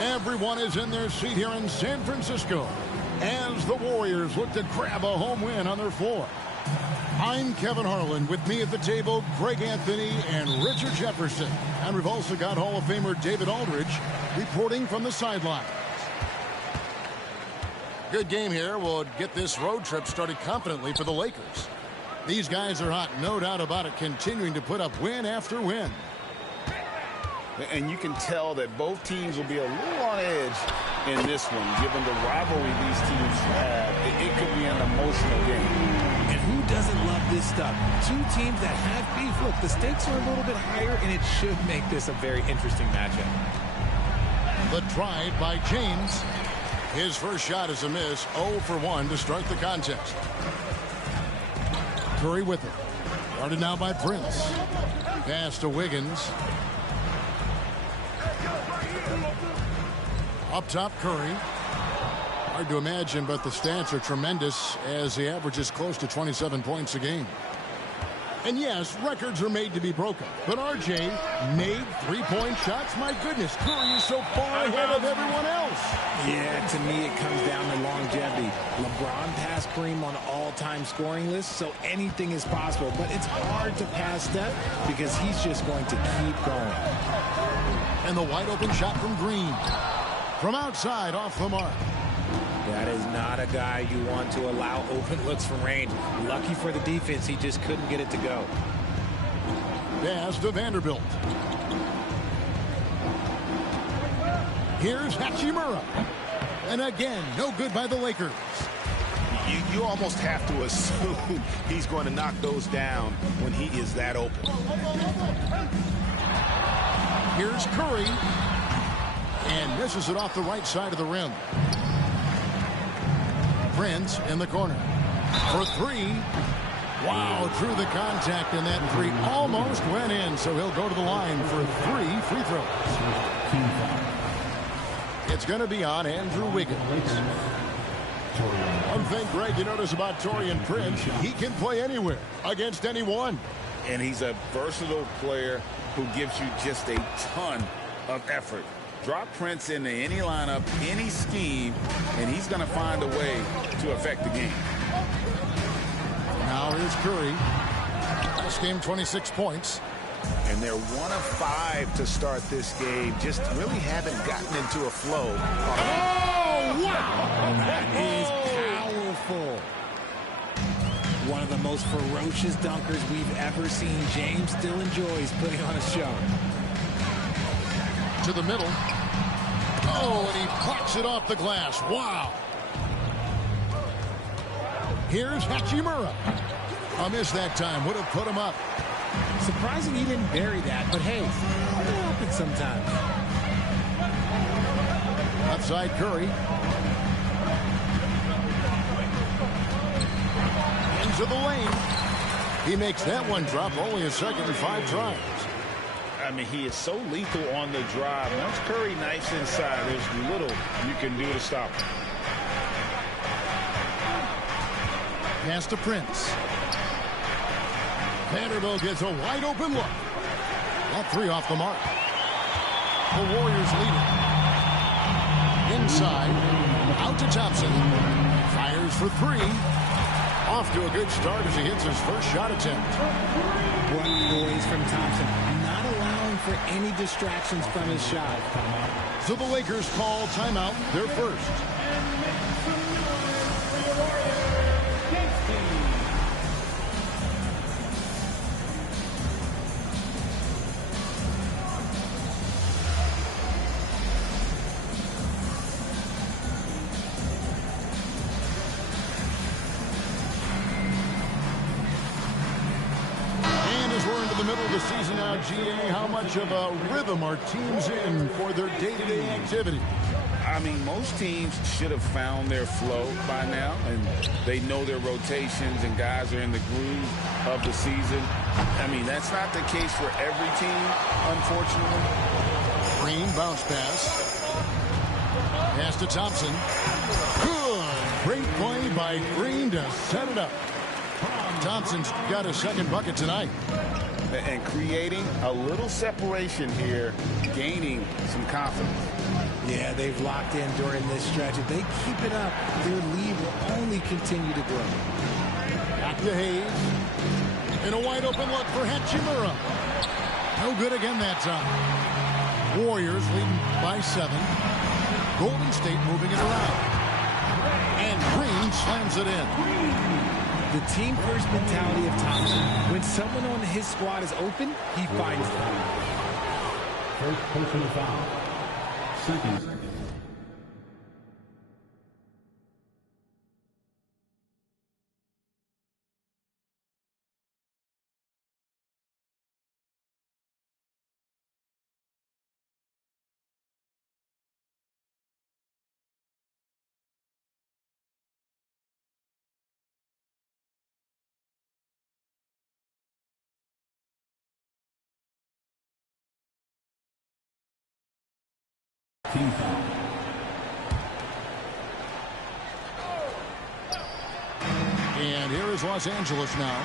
Everyone is in their seat here in San Francisco as the Warriors look to grab a home win on their floor. I'm Kevin Harlan. With me at the table, Greg Anthony and Richard Jefferson. And we've also got Hall of Famer David Aldridge reporting from the sidelines. Good game here. We'll get this road trip started confidently for the Lakers. These guys are hot, no doubt about it, continuing to put up win after win. And you can tell that both teams will be a little on edge in this one, given the rivalry these teams have. It could be an emotional game. And who doesn't love this stuff? Two teams that have beef. Look, the stakes are a little bit higher, and it should make this a very interesting matchup. The drive by James. His first shot is a miss. 0 for 1 to start the contest. Curry with it. Guarded now by Prince. Pass to Wiggins. Up top, Curry. Hard to imagine, but the stats are tremendous as he averages close to 27 points a game. And yes, records are made to be broken. But RJ made three-point shots. My goodness, Curry is so far ahead of everyone else. Yeah, to me it comes down to longevity. LeBron passed Kareem on all-time scoring lists, so anything is possible. But it's hard to pass Steph because he's just going to keep going. And the wide-open shot from Green. From outside, off the mark. That is not a guy you want to allow open looks from range. Lucky for the defense, he just couldn't get it to go. Pass to Vanderbilt. Here's Hachimura. And again, no good by the Lakers. You almost have to assume he's going to knock those down when he is that open. Here's Curry. And misses it off the right side of the rim. Prince in the corner. For three. Wow, through the contact, and that three almost went in. So he'll go to the line for 3 free throws. It's going to be on Andrew Wiggins. One thing, Greg, you notice about Taurean Prince, he can play anywhere against anyone. And he's a versatile player who gives you just a ton of effort. Drop Prince into any lineup, any scheme, and he's going to find a way to affect the game. Now here's Curry. Last game, 26 points. And they're 1 of 5 to start this game. Just really haven't gotten into a flow. Oh, wow! That is powerful. One of the most ferocious dunkers we've ever seen. James still enjoys putting on a show. To the middle. Oh, and he pops it off the glass. Wow. Here's Hachimura. A miss that time. Would have put him up. Surprising he didn't bury that, but hey, it happens sometimes. Outside Curry. Into the lane. He makes that one drop. Only a second and 5 tries. I mean, he is so lethal on the drive. Once Curry knifes inside, there's little you can do to stop him. Pass to Prince. Vanderbilt gets a wide open look. That 3 off the mark. The Warriors lead it. Inside. Out to Thompson. Fires for 3. Off to a good start as he hits his first shot attempt. What poise from Thompson. Not allowing for any distractions from his shot. So the Lakers call timeout, their first. Middle of the season now, GA, how much of a rhythm are teams in for their day-to-day activity? I mean, most teams should have found their flow by now, and they know their rotations, and guys are in the groove of the season. I mean, that's not the case for every team, unfortunately. Green bounce pass. Pass to Thompson. Good. Great play by Green to set it up. Thompson's got a second bucket tonight. And creating a little separation here, gaining some confidence. Yeah, they've locked in during this stretch. If they keep it up, their lead will only continue to grow. Back to Hayes. And a wide open look for Hachimura. No good again that time. Warriors leading by 7. Golden State moving it around. And Green slams it in. The team-first mentality of Thompson. When someone on his squad is open, he finds them. First personal foul. Second. Team foul. And here is Los Angeles now.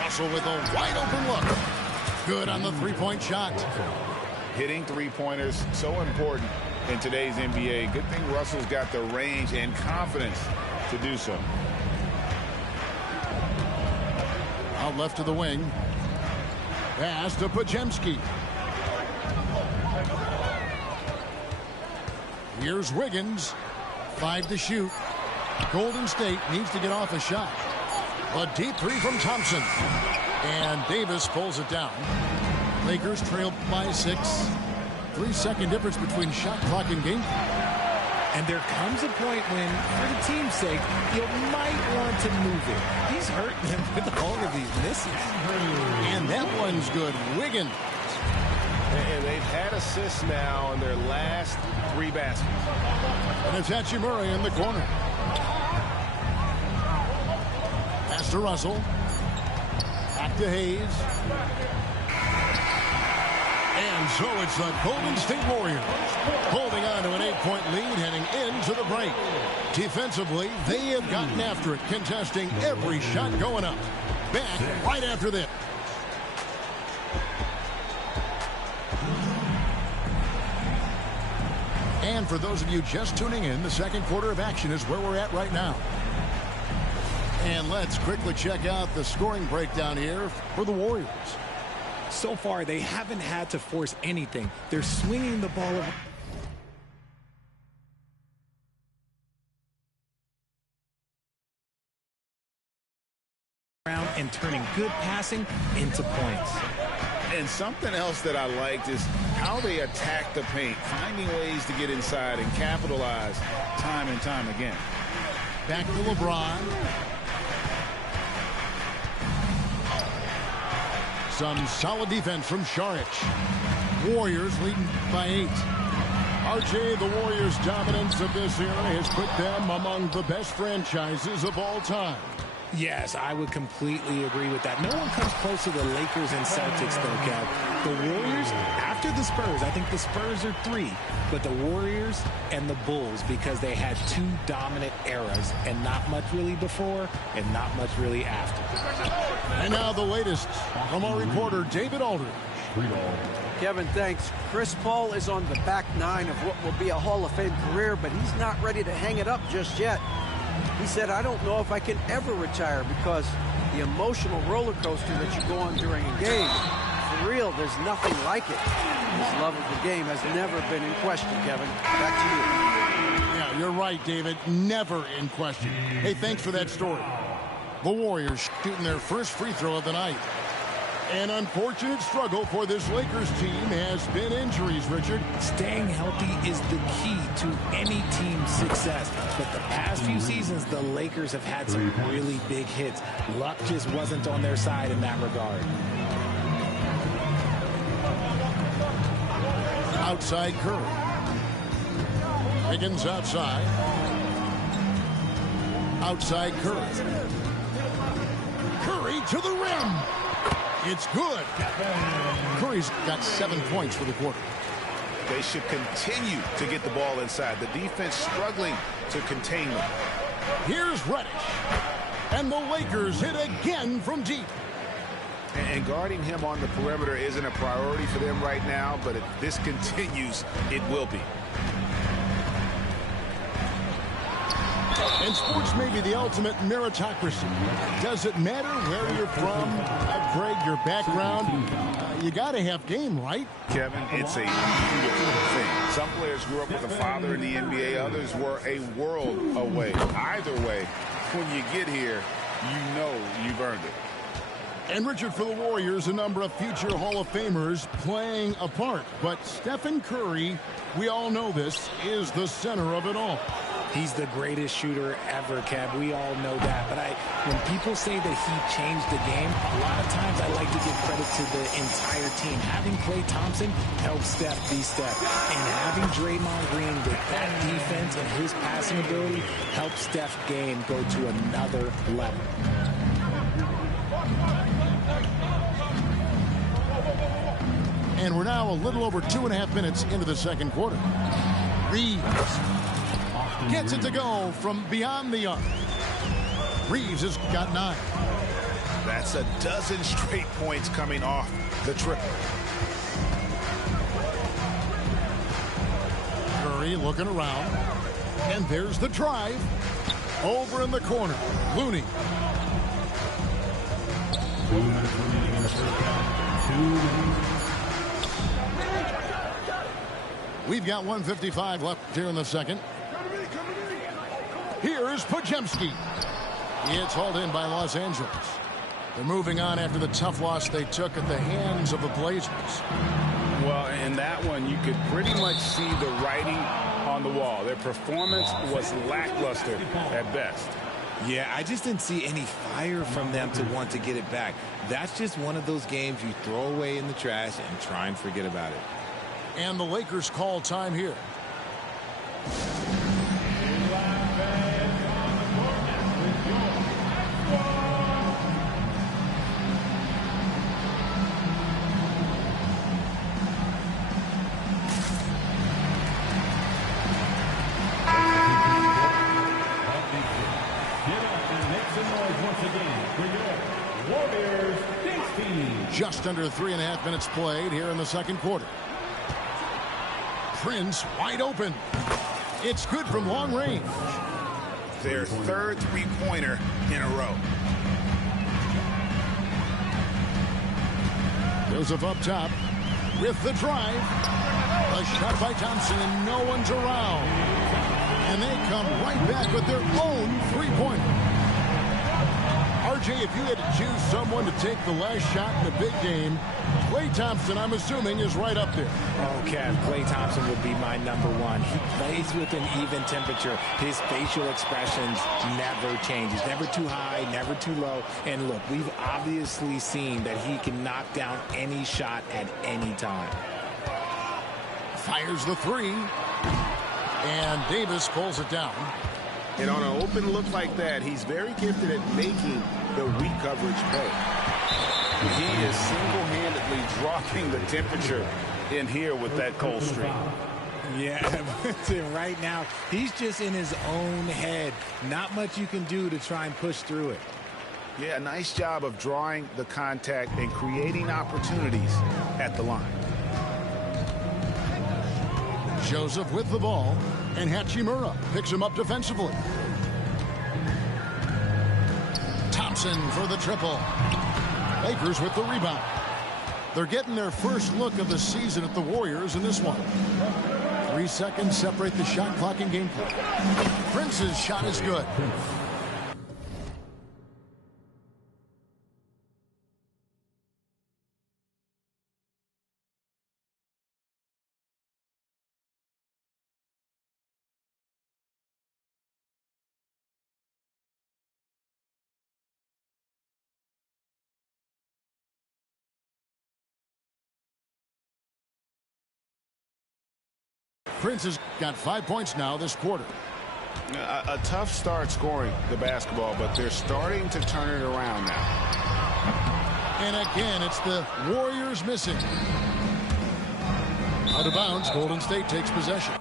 Russell with a wide open look. Good on the three-point shot. Hitting three-pointers, so important in today's NBA. Good thing Russell's got the range and confidence to do so. Out left to the wing. Pass to Podziemski. Here's Wiggins. 5 to shoot. Golden State needs to get off a shot. A deep three from Thompson. And Davis pulls it down. Lakers trail by 6. 3-second difference between shot clock and game. And there comes a point when, for the team's sake, you might want to move it. He's hurting them with all of these misses. And that one's good. Wiggins. And they've had assists now in their last 3 baskets. And it's Hachimura in the corner. Pass to Russell. Back to Hayes. And so it's the Golden State Warriors holding on to an 8-point lead heading into the break. Defensively, they have gotten after it, contesting every shot going up. Back right after this. And for those of you just tuning in, the second quarter of action is where we're at right now. And let's quickly check out the scoring breakdown here for the Warriors. So far, they haven't had to force anything. They're swinging the ball around and turning good passing into points. And something else that I liked is how they attack the paint, finding ways to get inside and capitalize time and time again. Back to LeBron. Some solid defense from Šarić. Warriors leading by 8. RJ, the Warriors' dominance of this era has put them among the best franchises of all time. Yes, I would completely agree with that. No one comes close to the Lakers and Celtics, though, Kev. The Warriors, after the Spurs, I think the Spurs are 3, but the Warriors and the Bulls, because they had 2 dominant eras, and not much really before and not much really after. And now the latest from our reporter, David Aldridge. Kevin, thanks. Chris Paul is on the back 9 of what will be a Hall of Fame career, but he's not ready to hang it up just yet. He said, I don't know if I can ever retire because the emotional roller coaster that you go on during a game, for real, there's nothing like it. His love of the game has never been in question, Kevin. Back to you. Yeah, you're right, David. Never in question. Hey, thanks for that story. The Warriors shooting their first free throw of the night. An unfortunate struggle for this Lakers team has been injuries, Richard. Staying healthy is the key to any team's success. But the past few seasons, the Lakers have had some really big hits. Luck just wasn't on their side in that regard. Outside Curry. Higgins outside. Outside Curry. Curry to the rim. It's good. Curry's got 7 points for the quarter. They should continue to get the ball inside. The defense struggling to contain them. Here's Reddish. And the Lakers hit again from deep. And guarding him on the perimeter isn't a priority for them right now, but if this continues, it will be. And sports may be the ultimate meritocracy. Does it matter where you're from, Greg, your background? You got to have game, right? Kevin, it's a beautiful thing. Some players grew up with a father in the NBA. Others were a world away. Either way, when you get here, you know you've earned it. And Richard, for the Warriors, a number of future Hall of Famers playing a part. But Stephen Curry, we all know this, is the center of it all. He's the greatest shooter ever, Kev. We all know that. But when people say that he changed the game, a lot of times I like to give credit to the entire team. Having Klay Thompson helped Steph be Steph. And having Draymond Green with that defense and his passing ability helped Steph's game go to another level. And we're now a little over 2.5 minutes into the second quarter. Reeves gets it to go from beyond the arc. Reeves has got 9. That's a dozen straight points coming off the triple. Curry looking around. And there's the drive. Over in the corner. Looney. 2 minutes remaining in the first half. 2 minutes. We've got 1:55 left here in the second. Here's Podziemski. It's hauled in by Los Angeles. They're moving on after the tough loss they took at the hands of the Blazers. Well, in that one, you could pretty much see the writing on the wall. Their performance was lackluster at best. Yeah, I just didn't see any fire from them to want to get it back. That's just one of those games you throw away in the trash and try and forget about it. And the Lakers call time here. Just under 3.5 minutes played here in the second quarter. Prince wide open. It's good from long range. Their third three-pointer in a row. Joseph up top with the drive. A shot by Thompson and no one's around. And they come right back with their own three-pointer. RJ, if you had to choose someone to take the last shot in the big game, Klay Thompson, I'm assuming, is right up there. Oh, Kev, Klay Thompson would be my number one. He plays with an even temperature. His facial expressions never change. He's never too high, never too low. And look, we've obviously seen that he can knock down any shot at any time. Fires the three. And Davis pulls it down. And on an open look like that, he's very gifted at making the weak coverage play. He is single-handedly dropping the temperature in here with that cold streak. Yeah, right now, he's just in his own head. Not much you can do to try and push through it. Yeah, nice job of drawing the contact and creating opportunities at the line. Joseph with the ball, and Hachimura picks him up defensively. Thompson for the triple. Lakers with the rebound. They're getting their first look of the season at the Warriors in this one. 3 seconds separate the shot clock and gameplay. Prince's shot is good. Prince has got 5 points now this quarter. A tough start scoring the basketball, but they're starting to turn it around now. And again, it's the Warriors missing. Out of bounds, Golden State takes possession.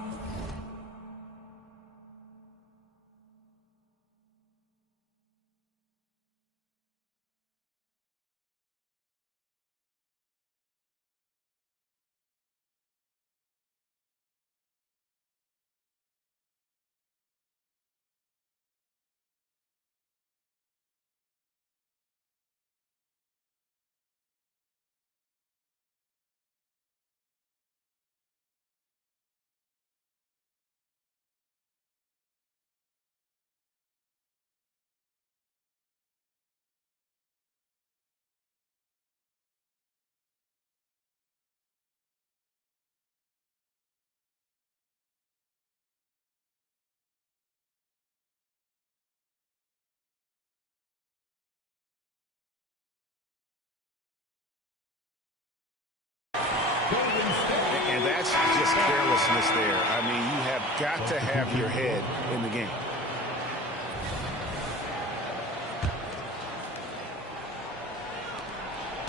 And that's just carelessness there. I mean, you have got to have your head in the game.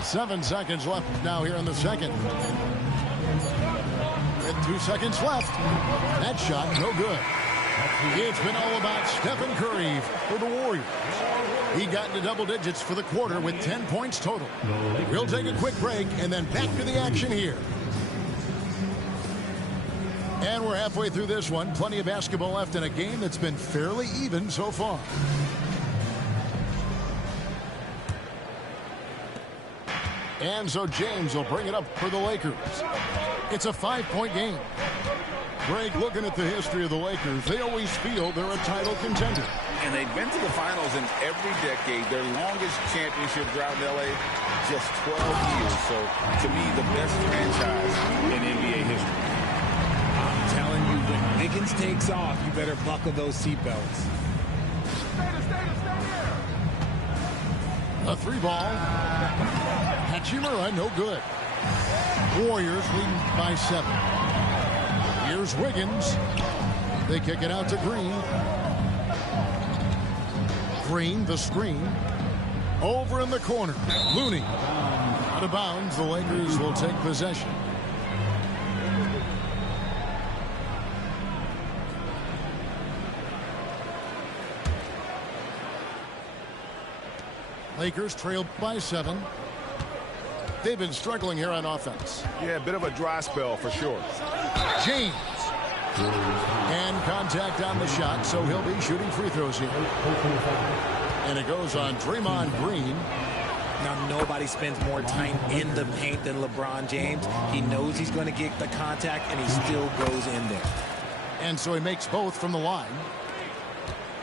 Seven seconds left now here in the second. With 2 seconds left. That shot, no good. It's been all about Stephen Curry for the Warriors. He got into double digits for the quarter with 10 points total. We'll take a quick break and then back to the action here. And we're halfway through this one. Plenty of basketball left in a game that's been fairly even so far. And so James will bring it up for the Lakers. It's a 5-point game. Greg, looking at the history of the Lakers, they always feel they're a title contender. And they've been to the finals in every decade. Their longest championship drought in L.A., just 12 years. So, to me, the best franchise in NBA history. I'm telling you, when Wiggins takes off, you better buckle those seatbelts. A 3-ball. Hachimura, no good. Warriors leading by 7. Here's Wiggins. They kick it out to Green. Green, the screen. Over in the corner. Looney. Out of bounds. The Lakers will take possession. Lakers trailed by 7. They've been struggling here on offense. Yeah, a bit of a dry spell for sure. James. And contact on the shot, so he'll be shooting free throws here. And it goes on Draymond Green. Now, nobody spends more time in the paint than LeBron James. He knows he's going to get the contact, and he still goes in there. And so he makes both from the line.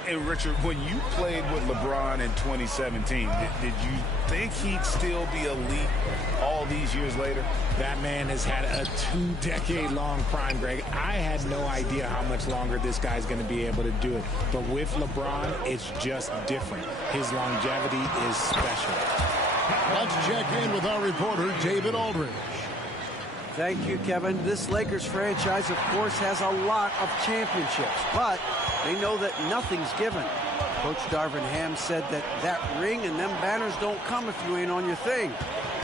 And Richard, when you played with LeBron in 2017, did you think he'd still be elite all these years later? That man has had a 2-decade-long prime, Greg. I had no idea how much longer this guy's going to be able to do it. But with LeBron, it's just different. His longevity is special. Let's check in with our reporter, David Aldridge. Thank you, Kevin. This Lakers franchise, of course, has a lot of championships, but they know that nothing's given. Coach Darvin Ham said that ring and them banners don't come if you ain't on your thing.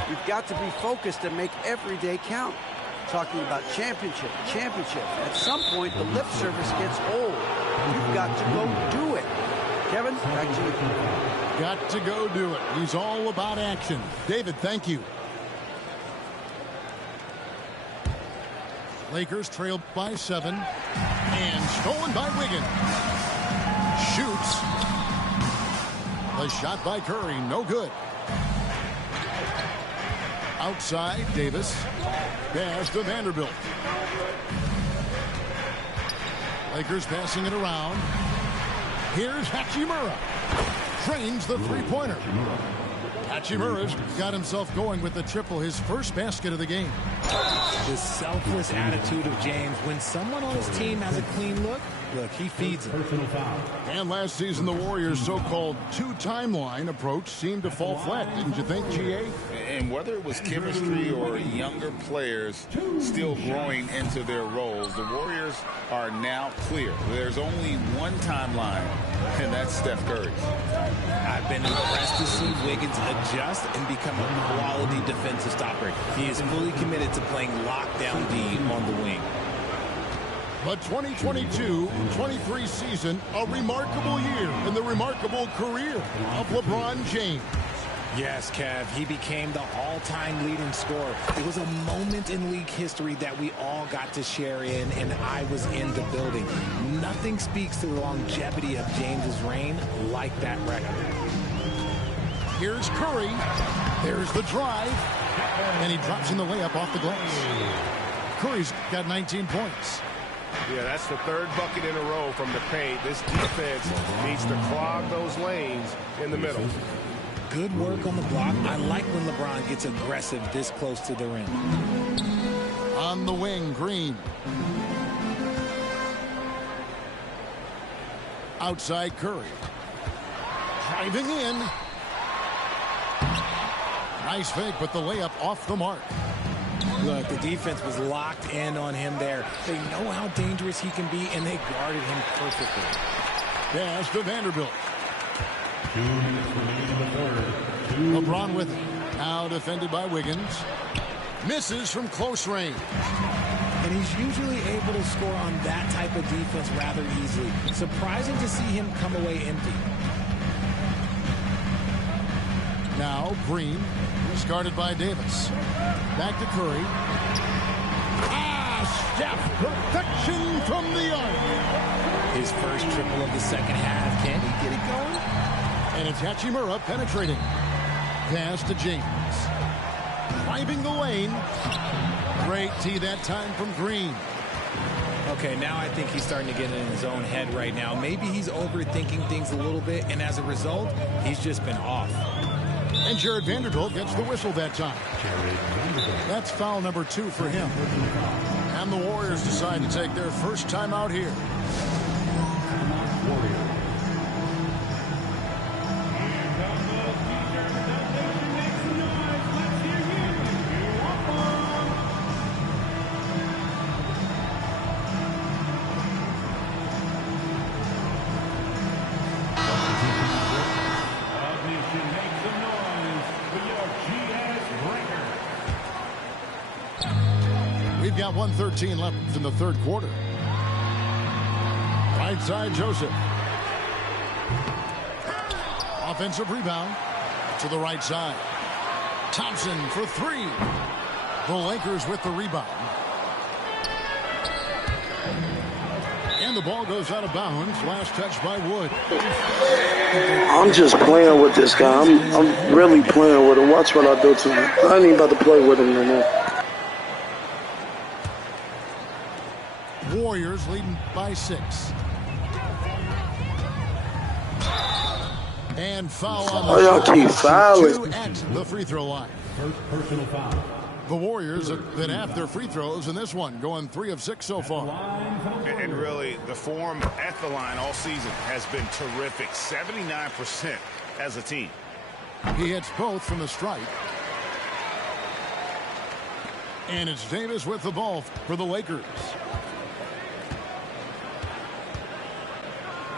You've got to be focused and make every day count. Talking about championship. At some point, the lip service gets old. You've got to go do it. Kevin, back to you. Got to go do it. He's all about action. David, thank you. Lakers trail by 7. And stolen by Wiggins. Shoots. The shot by Curry, no good. Outside, Davis. Pass to Vanderbilt. Lakers passing it around. Here's Hachimura. Trains the three-pointer. Hachimura's got himself going with the triple, his first basket of the game. The selfless attitude of James. When someone on his team has a clean look, he feeds him. And last season, the Warriors' so-called two-timeline approach seemed to fall flat, didn't you think, GA? And whether it was chemistry or younger players still growing into their roles, the Warriors are now clear. There's only one timeline, and that's Steph Curry. I've been impressed to see Wiggins adjust and become a quality defensive stopper. He is fully committed to playing lockdown D on the wing. The 2022-23 season, a remarkable year in the remarkable career of LeBron James. Yes, Kev, he became the all-time leading scorer. It was a moment in league history that we all got to share in, and I was in the building. Nothing speaks to the longevity of James's reign like that record. Here's Curry. There's the drive. And he drops in the layup off the glass. Curry's got 19 points. Yeah, that's the third bucket in a row from the paint. This defense needs to clog those lanes in the middle. Good work on the block. I like when LeBron gets aggressive this close to the rim. On the wing, Green. Outside, Curry. Driving in. Nice fake, but the layup off the mark. Look, the defense was locked in on him there. They know how dangerous he can be, and they guarded him perfectly. Pass to Vanderbilt. 2 minutes remaining in the third. LeBron with it. Now defended by Wiggins. Misses from close range. And he's usually able to score on that type of defense rather easily. Surprising to see him come away empty. Now Green. He's guarded by Davis. Back to Curry. Steph. Perfection from the arc. His first triple of the second half. Can he get it going? And it's Hachimura penetrating. Pass to James. Driving the lane. Great tee that time from Green. Okay, now I think he's starting to get in his own head right now. Maybe he's overthinking things a little bit, and as a result, he's just been off. And Jared Vanderbilt gets the whistle that time. That's foul number 2 for him. And the Warriors decide to take their first time out here. We've got 1:13 left in the third quarter. Right side, Joseph. Offensive rebound to the right side. Thompson for 3. The Lakers with the rebound. And the ball goes out of bounds. Last touch by Wood. I'm just playing with this guy. I'm really playing with him. Watch what I do to him. I ain't even about to play with him no more. Warriors leading by 6. And foul on the y'all keep fouling. 2 at the free throw line. First personal foul. The Warriors have been half their free throws in this one, going 3 of 6 so far. And really, the form at the line all season has been terrific. 79% as a team. He hits both from the stripe. And it's Davis with the ball for the Lakers.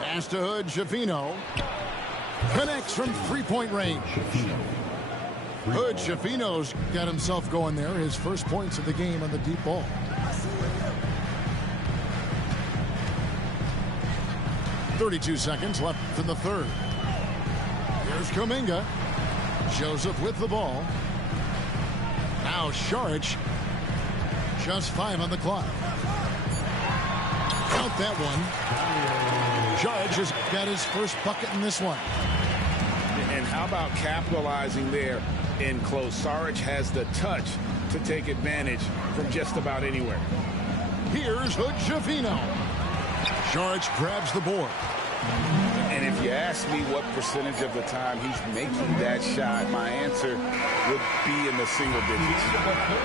Pass to Hood, Schifino. Connects from three-point range. Hood, Schifino's got himself going there. His first points of the game on the deep ball. .32 seconds left in the third. Here's Kuminga. Joseph with the ball. Now Saric. Just 5 on the clock. Count that one. Saric has got his first bucket in this one. And how about capitalizing there in close? Saric has the touch to take advantage from just about anywhere. Here's Hood, Schifino. Saric grabs the board. And if you ask me what percentage of the time he's making that shot, my answer would be in the single digits.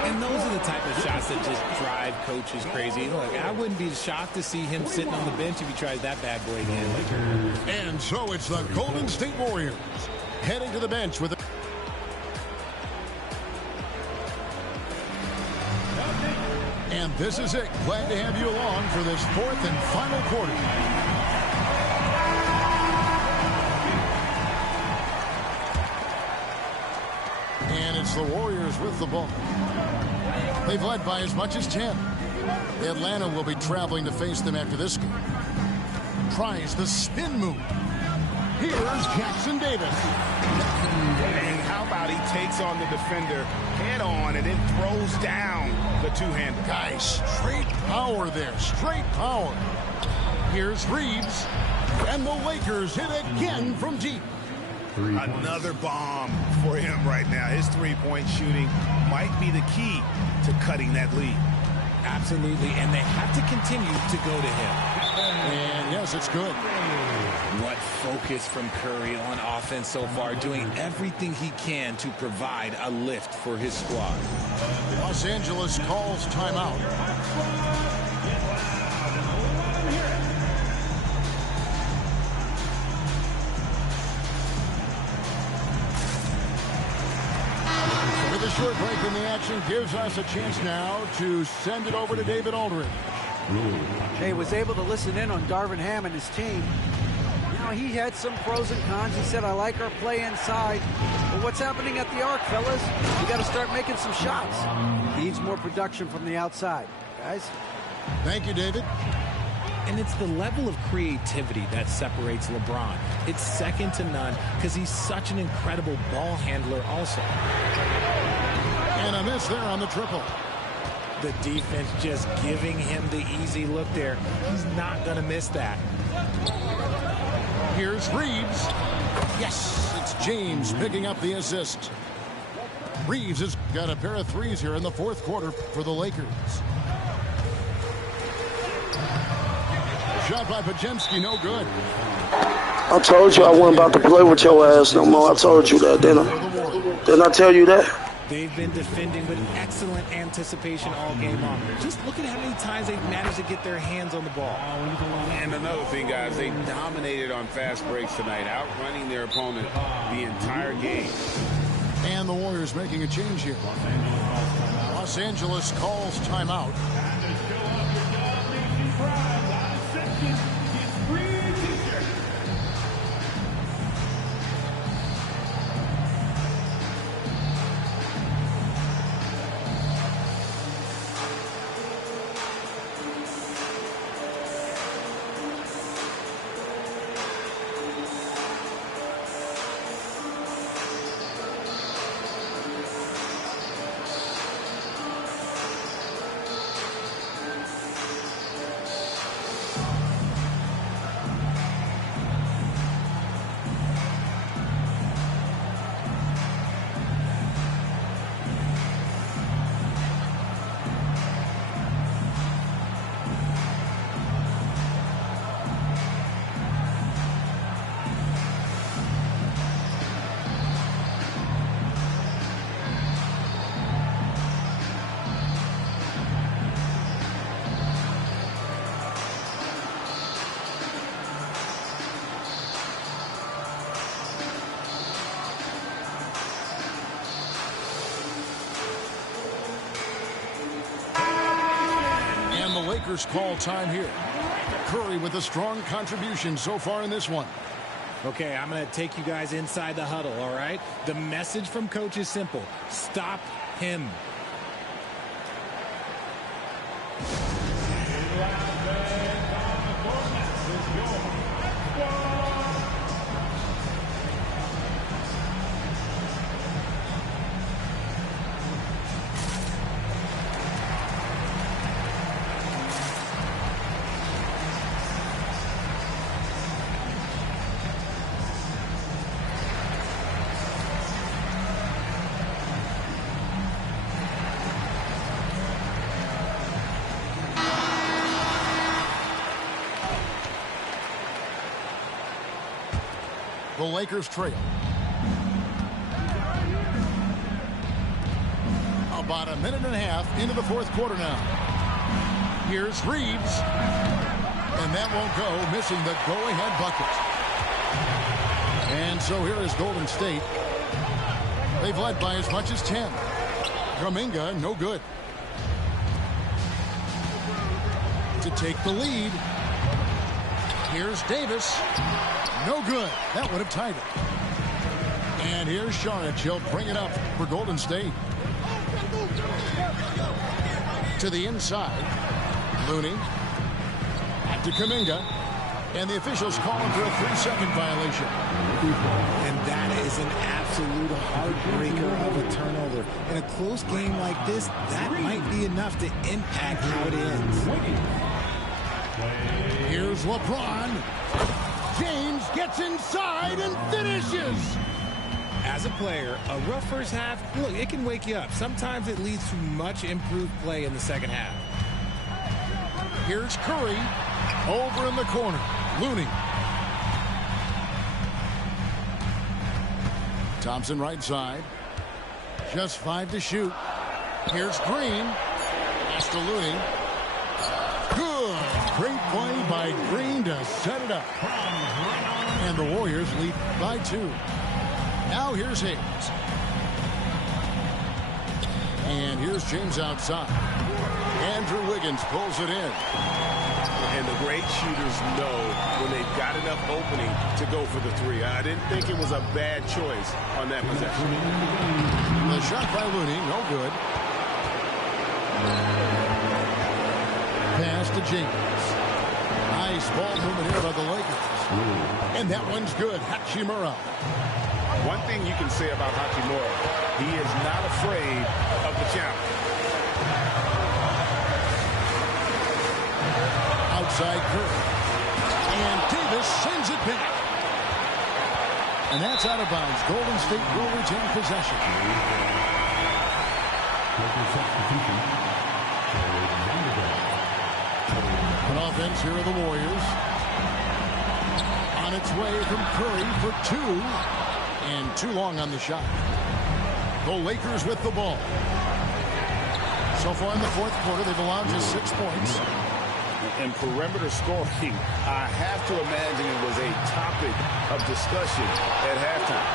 And those are the type of shots that just drive coaches crazy. Look, I wouldn't be shocked to see him sitting on the bench if he tries that bad boy again. And so it's the Golden State Warriors heading to the bench with a... And this is it. Glad to have you along for this fourth and final quarter. And it's the Warriors with the ball. They've led by as much as 10. Atlanta will be traveling to face them after this game. Tries the spin move. Here's Jackson Davis. And how about he takes on the defender head on and then throws down the two-hander. Guys, straight power there. Straight power. Here's Reeves. And the Lakers hit again from deep. Another bomb for him right now. His three-point shooting might be the key to cutting that lead. Absolutely, and they have to continue to go to him. And yes, it's good. What focus from Curry on offense so far, doing everything he can to provide a lift for his squad. Los Angeles calls timeout. short break in the action gives us a chance now to send it over to David Aldridge. Jay was able to listen in on Darvin Ham and his team. Now, he had some pros and cons. He said, I like our play inside. But what's happening at the arc, fellas? We got to start making some shots. Needs more production from the outside. Guys? Thank you, David. And it's the level of creativity that separates LeBron. It's second to none because he's such an incredible ball handler also. And a miss there on the triple. The defense just giving him the easy look there. He's not going to miss that. Here's Reeves. Yes, it's James picking up the assist. Reeves has got a pair of threes here in the fourth quarter for the Lakers. Shot by Podziemski, no good. I told you I wasn't about to play with your ass no more. I told you that, didn't I? Didn't I tell you that? They've been defending with excellent anticipation all game long. Just look at how many times they've managed to get their hands on the ball. And another thing, guys, they dominated on fast breaks tonight, outrunning their opponent the entire game. And the Warriors making a change here. Los Angeles calls timeout. Lakers call time here. Curry with a strong contribution so far in this one. Okay, I'm going to take you guys inside the huddle, all right? The message from coach is simple. Stop him. The Lakers trail. About a minute and a half into the fourth quarter now. Here's Reeves. And that won't go, missing the go-ahead bucket. And so here is Golden State. They've led by as much as 10. Kuminga, no good. To take the lead. Here's Davis. No good. That would have tied it. And here's Saric. He'll bring it up for Golden State. To the inside. Looney. Back to Kuminga. And the officials call him for a 3-second violation. And that is an absolute heartbreaker of a turnover. In a close game like this, that might be enough to impact how it ends. Here's LeBron. James gets inside and finishes. As a player, a rough first half, look, it can wake you up. Sometimes it leads to much improved play in the second half. Here's Curry over in the corner. Looney. Thompson right side. Just 5 to shoot. Here's Green. Pass to Looney. Good. Great play by Green to set it up. And the Warriors lead by 2. Now here's Hayes. Here's James outside. Andrew Wiggins pulls it in. And the great shooters know when they've got enough opening to go for the three. I didn't think it was a bad choice on that possession. The shot by Looney, no good. Pass to James. Nice ball movement here by the Lakers. And that one's good. Hachimura. One thing you can say about Hachimura, he is not afraid of the challenge. Outside Curry. And Davis sends it back. And that's out of bounds. Golden State will retain possession. An offense here are the Warriors. On its way from Curry for two. And too long on the shot. The Lakers with the ball. So far in the fourth quarter, they've allowed just 6 points. And perimeter scoring, I have to imagine it was a topic of discussion at halftime.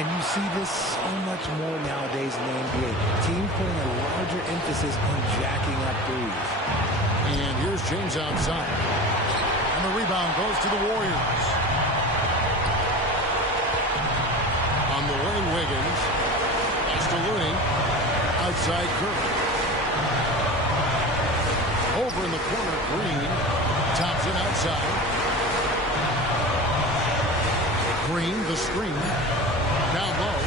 And you see this so much more nowadays in the NBA. Teams putting a larger emphasis on jacking up threes. And here's James outside. And the rebound goes to the Warriors. On the wing, Wiggins. Pass to Looney. Outside Curry. Over in the corner, Green. Thompson outside. Green, the screen. Down low.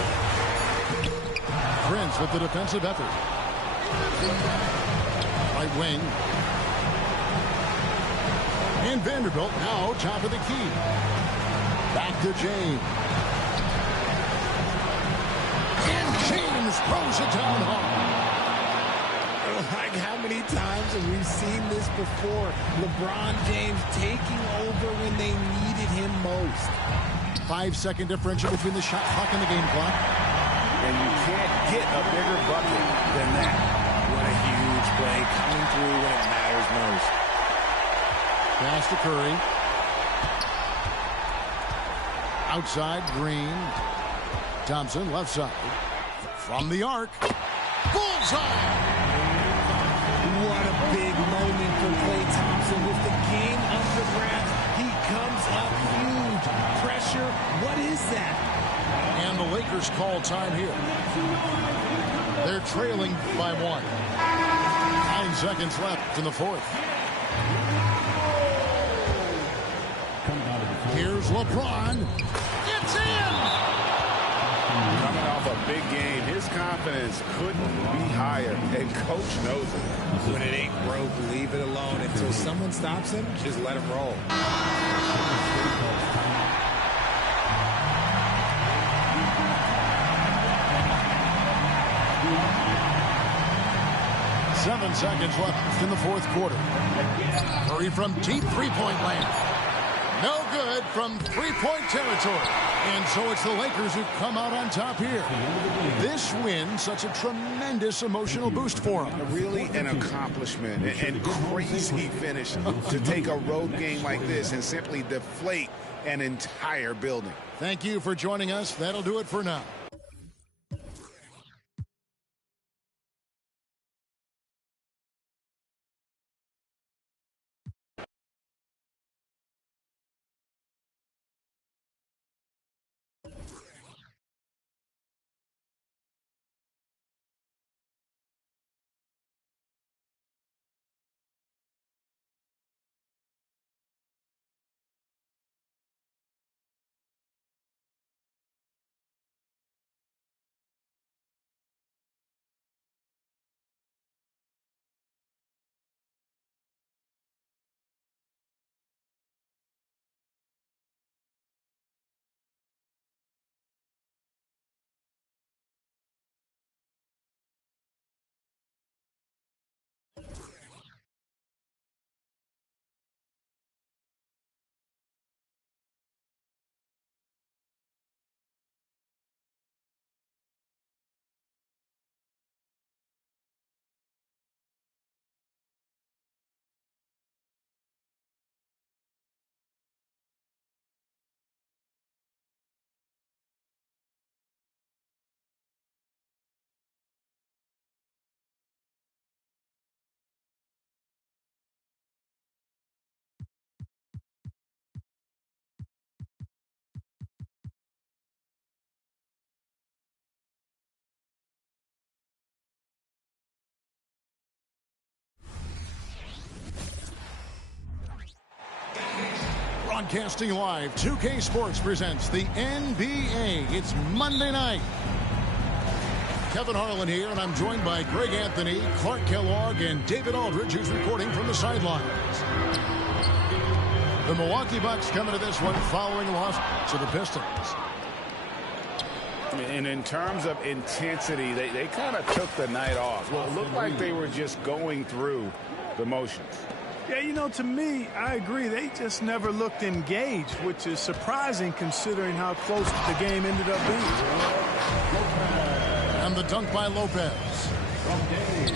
Prince with the defensive effort. Right wing. And Vanderbilt now top of the key. Back to James. And James throws it down hard. Like how many times have we seen this before? LeBron James taking over when they needed him most. 5-second differential between the shot clock and the game clock. And you can't get a bigger bucket than that. What a huge play coming through when it matters most. Pass to Curry. Outside, Green. Thompson, left side. From the arc. Bullseye! What a big moment for Klay Thompson. With the game up for grabs, he comes up huge. Pressure, what is that? And the Lakers call time here. They're trailing by 1. 9 seconds left in the fourth. Here's LeBron. It's in! Coming off a big game, his confidence couldn't be higher, and Coach knows it. When it ain't broke, leave it alone. Until someone stops him, just let him roll. 7 seconds left in the fourth quarter. Curry from deep three-point land. No good from three-point territory. And so it's the Lakers who come out on top here. This win, such a tremendous emotional boost for them. Really an accomplishment and crazy finish to take a road game like this and simply deflate an entire building. Thank you for joining us. That'll do it for now. Broadcasting live, 2K Sports presents the NBA. It's Monday night. Kevin Harlan here, and I'm joined by Greg Anthony, Clark Kellogg, and David Aldridge, who's reporting from the sidelines. The Milwaukee Bucks coming to this one following a loss to the Pistons. And in terms of intensity, they kind of took the night off. Well, it looked like they were just going through the motions. Yeah, you know, to me, I agree. They just never looked engaged, which is surprising considering how close the game ended up being. And the dunk by Lopez.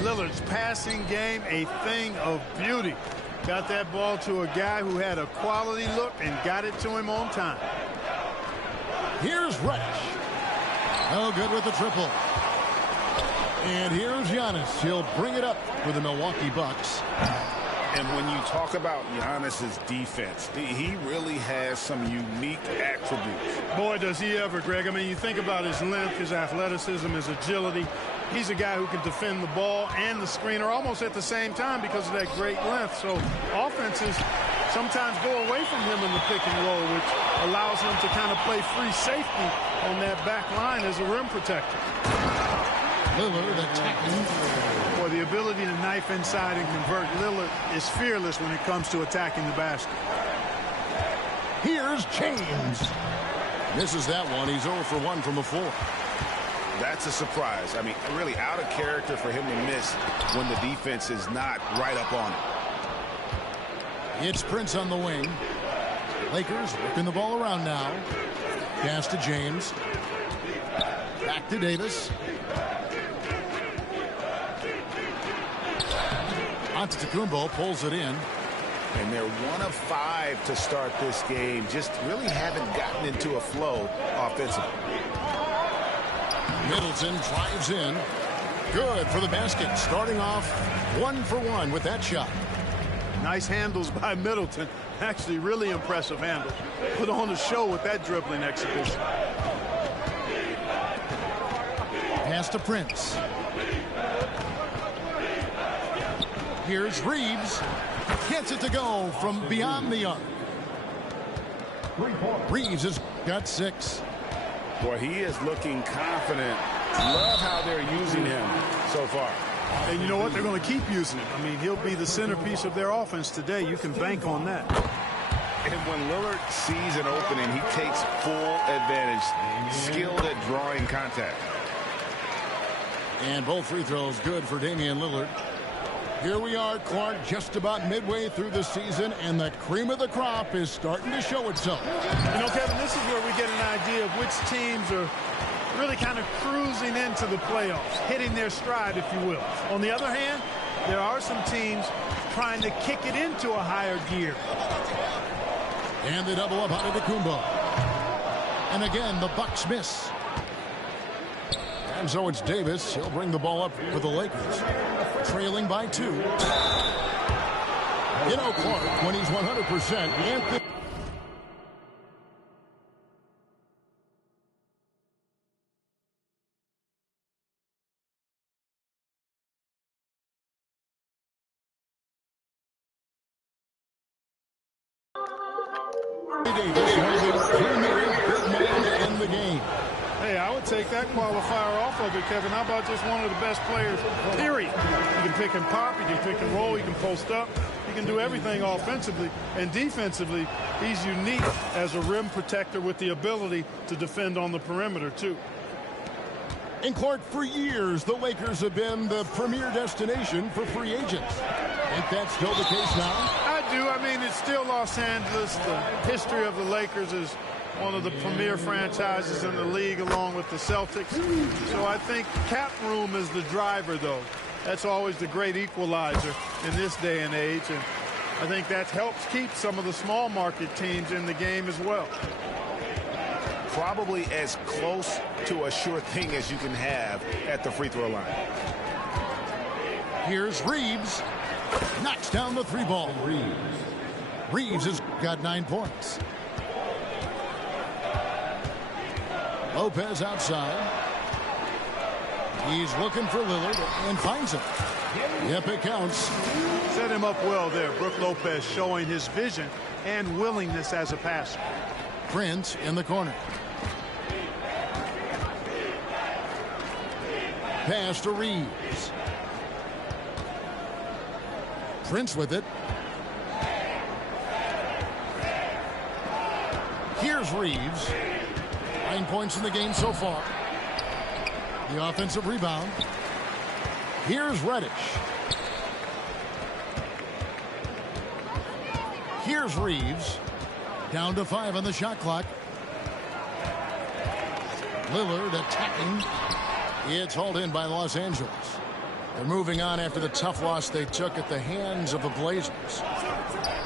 Lillard's passing game, a thing of beauty. Got that ball to a guy who had a quality look and got it to him on time. Here's Reddish. Oh, good with the triple. And here's Giannis. He'll bring it up for the Milwaukee Bucks. And when you talk about Giannis's defense, he really has some unique attributes. Boy, does he ever, Greg. I mean, you think about his length, his athleticism, his agility. He's a guy who can defend the ball and the screener almost at the same time because of that great length. So offenses sometimes go away from him in the pick and roll, which allows him to kind of play free safety on that back line as a rim protector. Lillard attacking. Boy, the ability to knife inside and convert. Lillard is fearless when it comes to attacking the basket. Here's James. Misses that one. He's 0 for 1 from the floor. That's a surprise. I mean, really out of character for him to miss when the defense is not right up on him. It's Prince on the wing. Lakers working the ball around now. Pass to James. Back to Davis. Antetokounmpo pulls it in. And they're 1 of 5 to start this game. Just really haven't gotten into a flow offensively. Middleton drives in. Good for the basket. Starting off 1 for 1 with that shot. Nice handles by Middleton. Actually, really impressive handles. Put on a show with that dribbling exhibition. Pass to Prince. Here's Reeves. Gets it to go from beyond the arc. Reeves has got 6. Boy, he is looking confident. Love how they're using him so far. And you know what? They're going to keep using him. I mean, he'll be the centerpiece of their offense today. You can bank on that. And when Lillard sees an opening, he takes full advantage. Skilled at drawing contact. And both free throws good for Damian Lillard. Here we are, Clark, just about midway through the season, and the cream of the crop is starting to show itself. You know, Kevin, this is where we get an idea of which teams are really kind of cruising into the playoffs, hitting their stride, if you will. On the other hand, there are some teams trying to kick it into a higher gear. And they double up Antetokounmpo. And again, the Bucks miss. And so it's Davis. He'll bring the ball up for the Lakers. Trailing by 2. You know, Clark, when he's 100%, Anthony. Davis, one of the premier big men in the game. Hey, I would take that qualifier off of it, Kevin. How about just one of the best players, period? You can pick and pop, you can pick and roll, you can post up. You can do everything offensively. And defensively, he's unique as a rim protector with the ability to defend on the perimeter, too. And Clark, for years, the Lakers have been the premier destination for free agents. Think that's still the case now? I do. I mean, it's still Los Angeles. The history of the Lakers is one of the premier franchises in the league along with the Celtics. So I think cap room is the driver, though. That's always the great equalizer in this day and age. And I think that helps keep some of the small market teams in the game as well. Probably as close to a sure thing as you can have at the free throw line. Here's Reeves. Knocks down the 3 ball. Reeves has got 9 points. Lopez outside. He's looking for Lillard and finds him. Yep, it counts. Set him up well there. Brook Lopez showing his vision and willingness as a passer. Prince in the corner. Pass to Reeves. Prince with it. Here's Reeves. 9 points in the game so far. The offensive rebound. Here's Reddish. Here's Reeves. Down to 5 on the shot clock. Lillard attacking. It's hauled in by Los Angeles. They're moving on after the tough loss they took at the hands of the Blazers.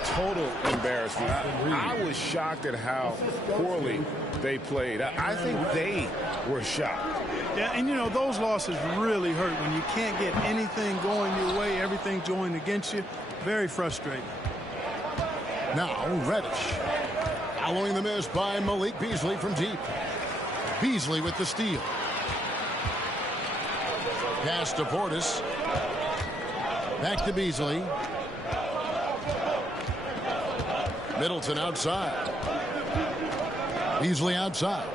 Total embarrassment. I was shocked at how poorly they played. I think they were shocked. Yeah, and you know, those losses really hurt when you can't get anything going your way, everything's going against you. Very frustrating. Now Reddish. Following the miss by Malik Beasley from deep. Beasley with the steal. Pass to Portis. Back to Beasley. Middleton outside. Beasley outside.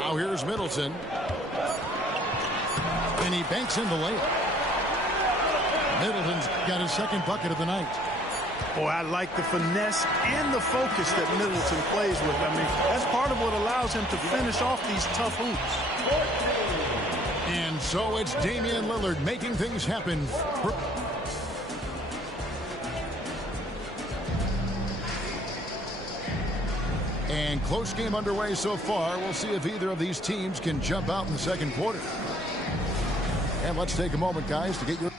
Now here's Middleton. And he banks in the layup. Middleton's got his second bucket of the night. Boy, I like the finesse and the focus that Middleton plays with. I mean, that's part of what allows him to finish off these tough hoops. And so it's Damian Lillard making things happen. And close game underway so far. We'll see if either of these teams can jump out in the second quarter. And let's take a moment, guys, to get your...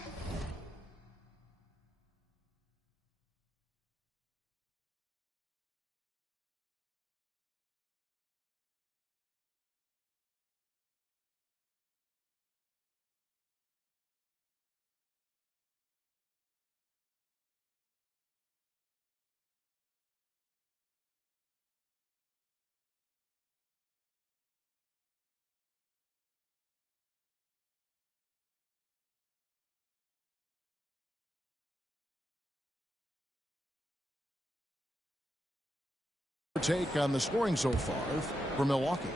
take on the scoring so far for Milwaukee.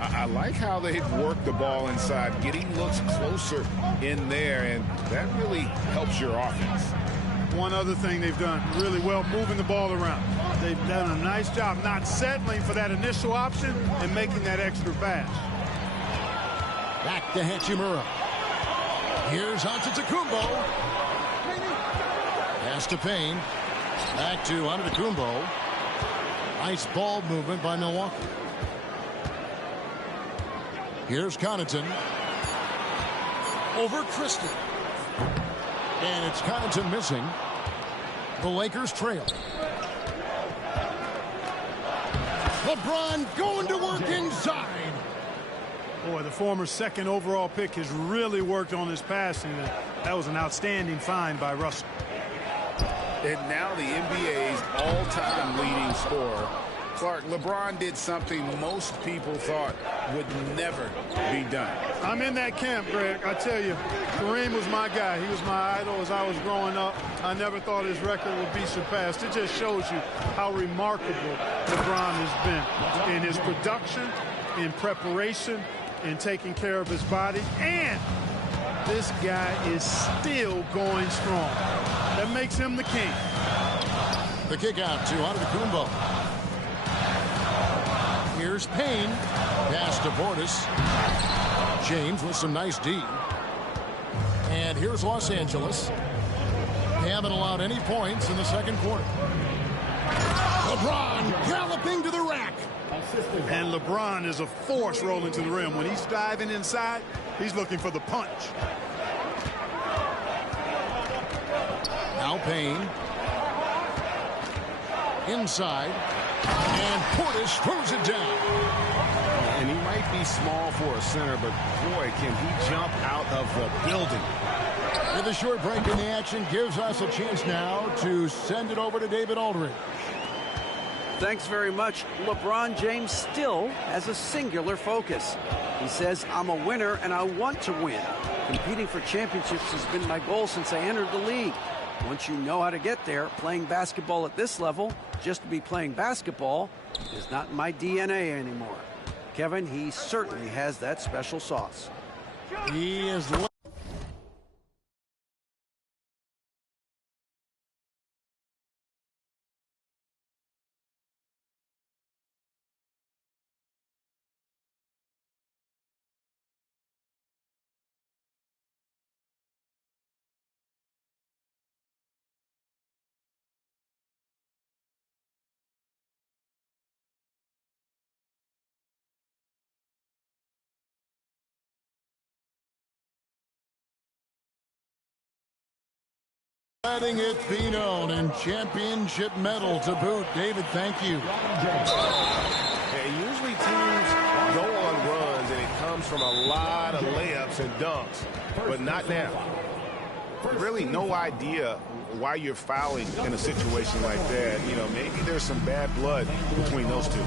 I like how they've worked the ball inside, getting looks closer in there, and that really helps your offense. One other thing they've done really well, moving the ball around. They've done a nice job not settling for that initial option and making that extra pass. Back to Hachimura. Here's Antetokounmpo. Pass to Payne. Back to Antetokounmpo. Nice ball movement by Milwaukee. Here's Connaughton. Over Christie. And it's Connaughton missing. The Lakers trail. LeBron going to work inside. Boy, the former second overall pick has really worked on his passing. That was an outstanding find by Russell. And now the NBA's all-time leading scorer. Clark, LeBron did something most people thought would never be done. I'm in that camp, Greg. I tell you, Kareem was my guy. He was my idol as I was growing up. I never thought his record would be surpassed. It just shows you how remarkable LeBron has been in his production, in preparation, in taking care of his body. And this guy is still going strong. That makes him the king. The kick out to Antetokounmpo. Here's Payne. Pass to Portis. James with some nice D. And here's Los Angeles. They haven't allowed any points in the second quarter. LeBron galloping to the rack. And LeBron is a force rolling to the rim. When he's diving inside, he's looking for the punch. Now Payne. Inside. And Portis throws it down. And he might be small for a center, but boy, can he jump out of the building. With a short break in the action, gives us a chance now to send it over to David Aldridge. Thanks very much. LeBron James still has a singular focus. He says, I'm a winner and I want to win. Competing for championships has been my goal since I entered the league. Once you know how to get there, playing basketball at this level, just to be playing basketball, is not in my DNA anymore. Kevin, he certainly has that special sauce. He is letting it be known, and championship medal to boot. David, thank you. Yeah, usually teams go on runs and it comes from a lot of layups and dunks, but not now. Really no idea why you're fouling in a situation like that. You know, maybe there's some bad blood between those two.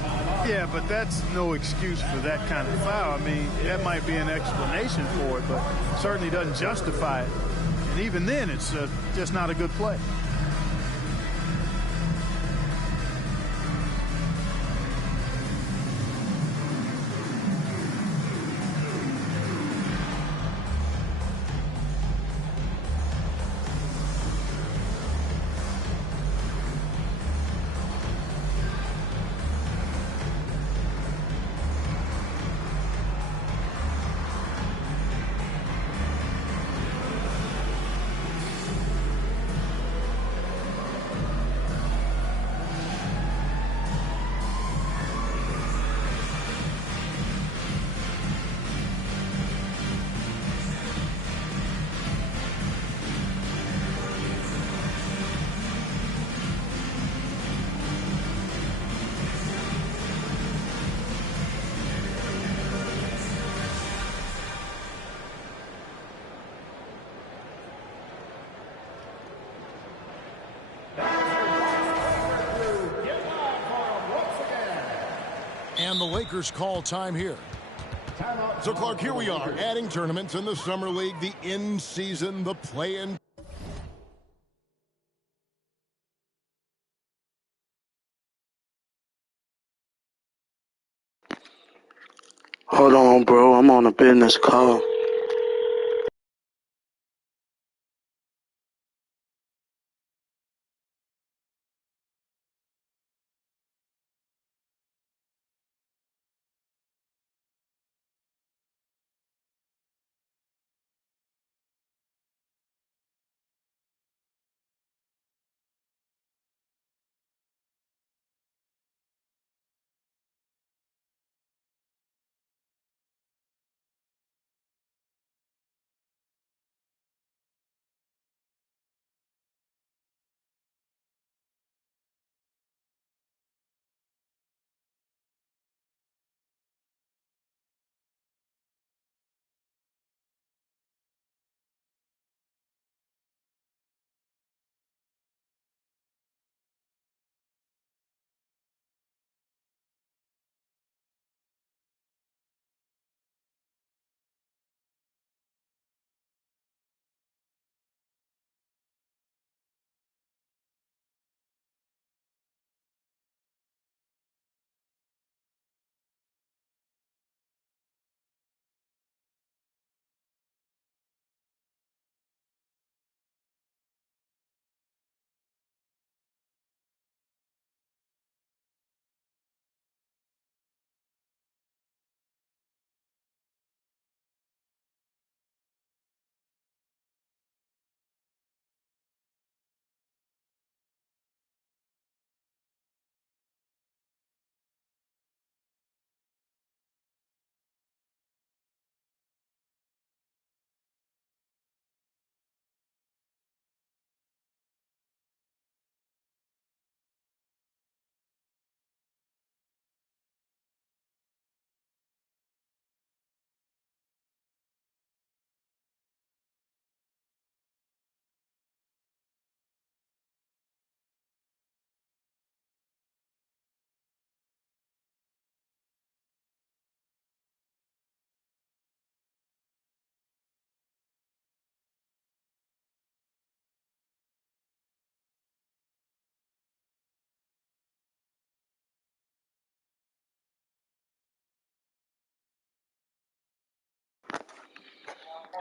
Yeah, but that's no excuse for that kind of foul. I mean, that might be an explanation for it, but certainly doesn't justify it. And even then, it's just not a good play. And the Lakers call time here. So, Clark, here we are, adding tournaments in the Summer League, the in-season, the play-in. Hold on, bro. I'm on a business call.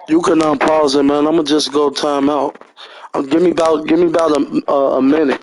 You can pause it, man. I'm gonna just go timeout. Give me about a minute.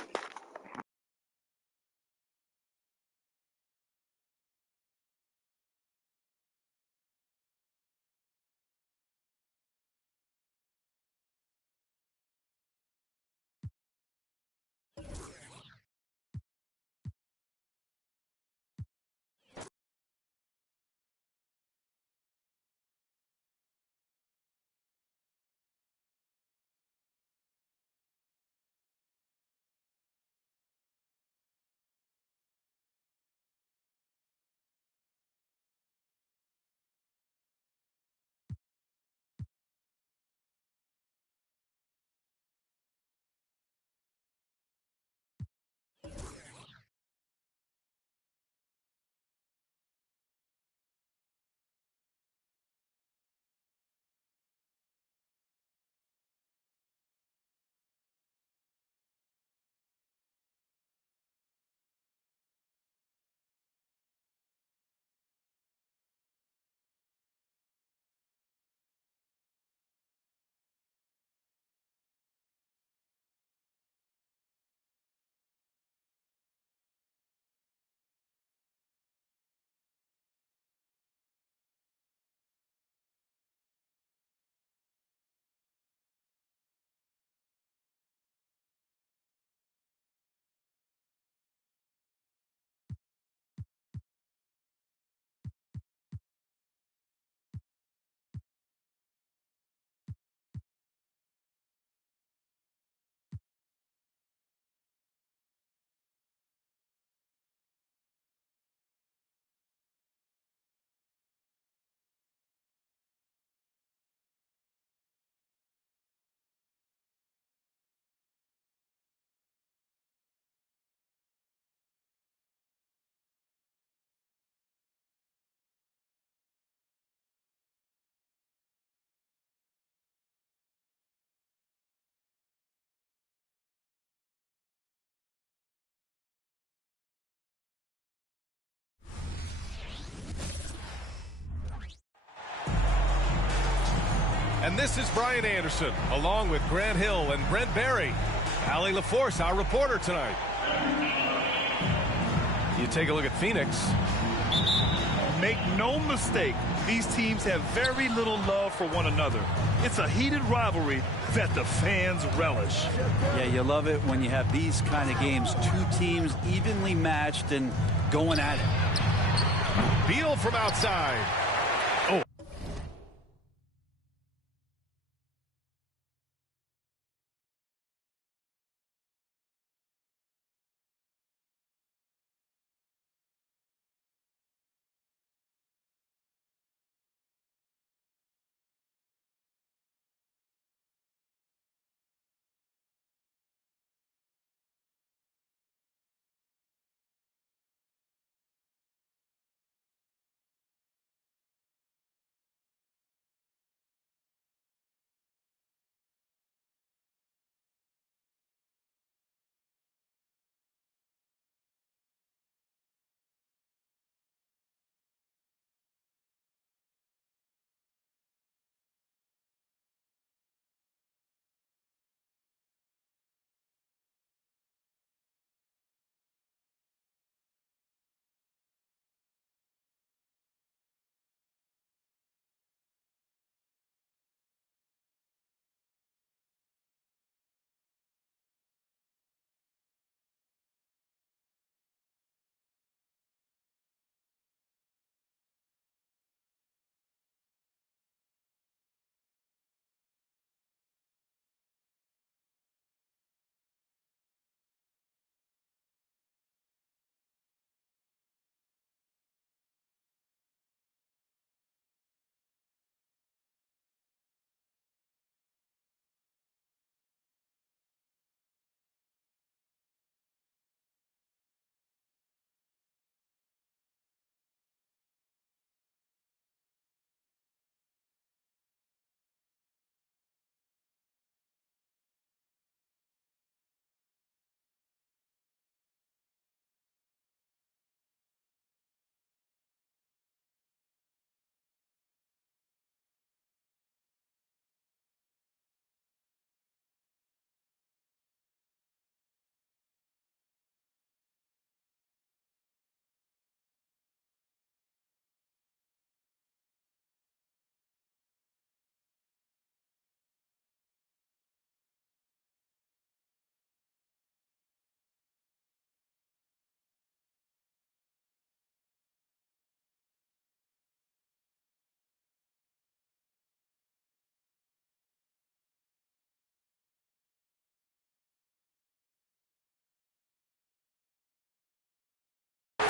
And this is Brian Anderson, along with Grant Hill and Brent Barry. Allie LaForce, our reporter tonight. You take a look at Phoenix. Make no mistake, these teams have very little love for one another. It's a heated rivalry that the fans relish. Yeah, you love it when you have these kind of games. Two teams evenly matched and going at it. Beal from outside.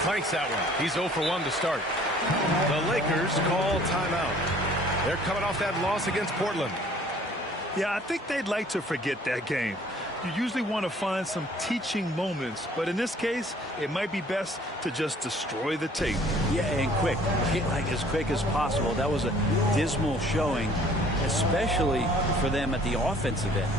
Fights that one. He's 0 for 1 to start. The Lakers call timeout. They're coming off that loss against Portland. Yeah, I think they'd like to forget that game. You usually want to find some teaching moments, but in this case, it might be best to just destroy the tape. Yeah, and quick. Like as quick as possible. That was a dismal showing, especially for them at the offensive end.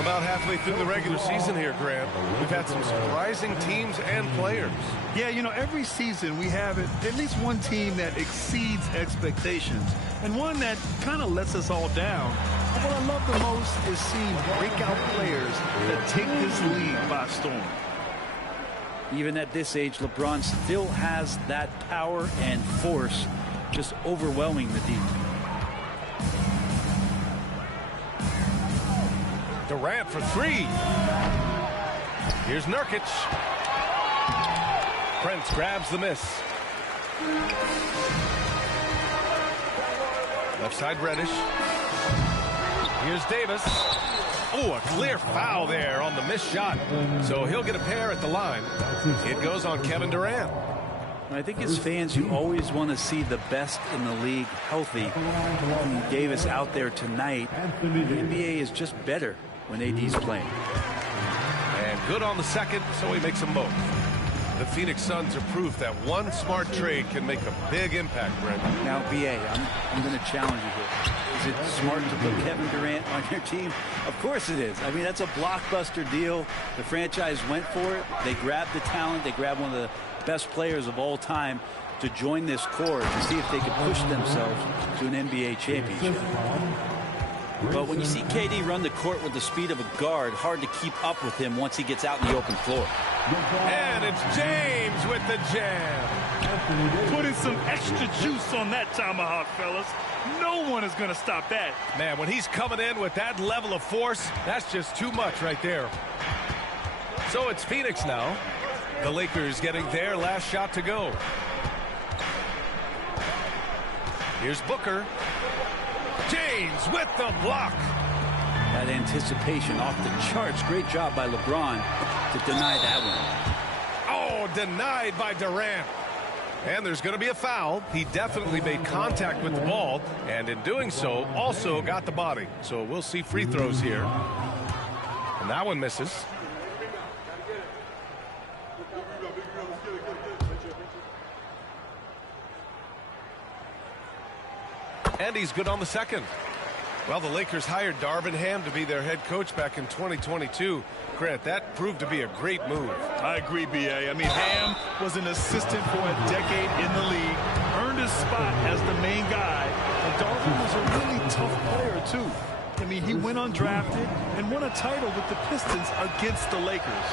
About halfway through the regular season here, Grant. We've had some surprising teams and players. Yeah, you know, every season we have at least one team that exceeds expectations and one that kind of lets us all down. But what I love the most is seeing breakout players that take this league by storm. Even at this age, LeBron still has that power and force, just overwhelming the D. Durant for 3. Here's Nurkic. Prince grabs the miss. Left side Reddish. Here's Davis. Oh, a clear foul there on the missed shot. So he'll get a pair at the line. It goes on Kevin Durant. I think as fans, you always want to see the best in the league healthy. Davis out there tonight. The NBA is just better when AD's playing. And good on the second, so he makes them both. The Phoenix Suns are proof that one smart trade can make a big impact, Brent. Now, BA, I'm going to challenge you here. Is it smart to put Kevin Durant on your team? Of course it is. I mean, that's a blockbuster deal. The franchise went for it. They grabbed the talent. They grabbed one of the best players of all time to join this core to see if they could push themselves to an NBA championship. But when you see KD run the court with the speed of a guard, hard to keep up with him once he gets out in the open floor. And it's James with the jam. Putting some extra juice on that tomahawk, fellas. No one is going to stop that. Man, when he's coming in with that level of force, that's just too much right there. So it's Phoenix now. The Lakers getting their last shot to go. Here's Booker. James with the block. That anticipation off the charts. Great job by LeBron to deny that one. Oh, denied by Durant. And there's going to be a foul. He definitely made contact with the ball, and in doing so, also got the body. So we'll see free throws here. And that one misses. And he's good on the second. Well, the Lakers hired Darvin Ham to be their head coach back in 2022. Grant, that proved to be a great move. I agree, B.A. I mean, Ham was an assistant for a decade in the league, earned his spot as the main guy, and Darvin was a really tough player, too. I mean, he went undrafted and won a title with the Pistons against the Lakers.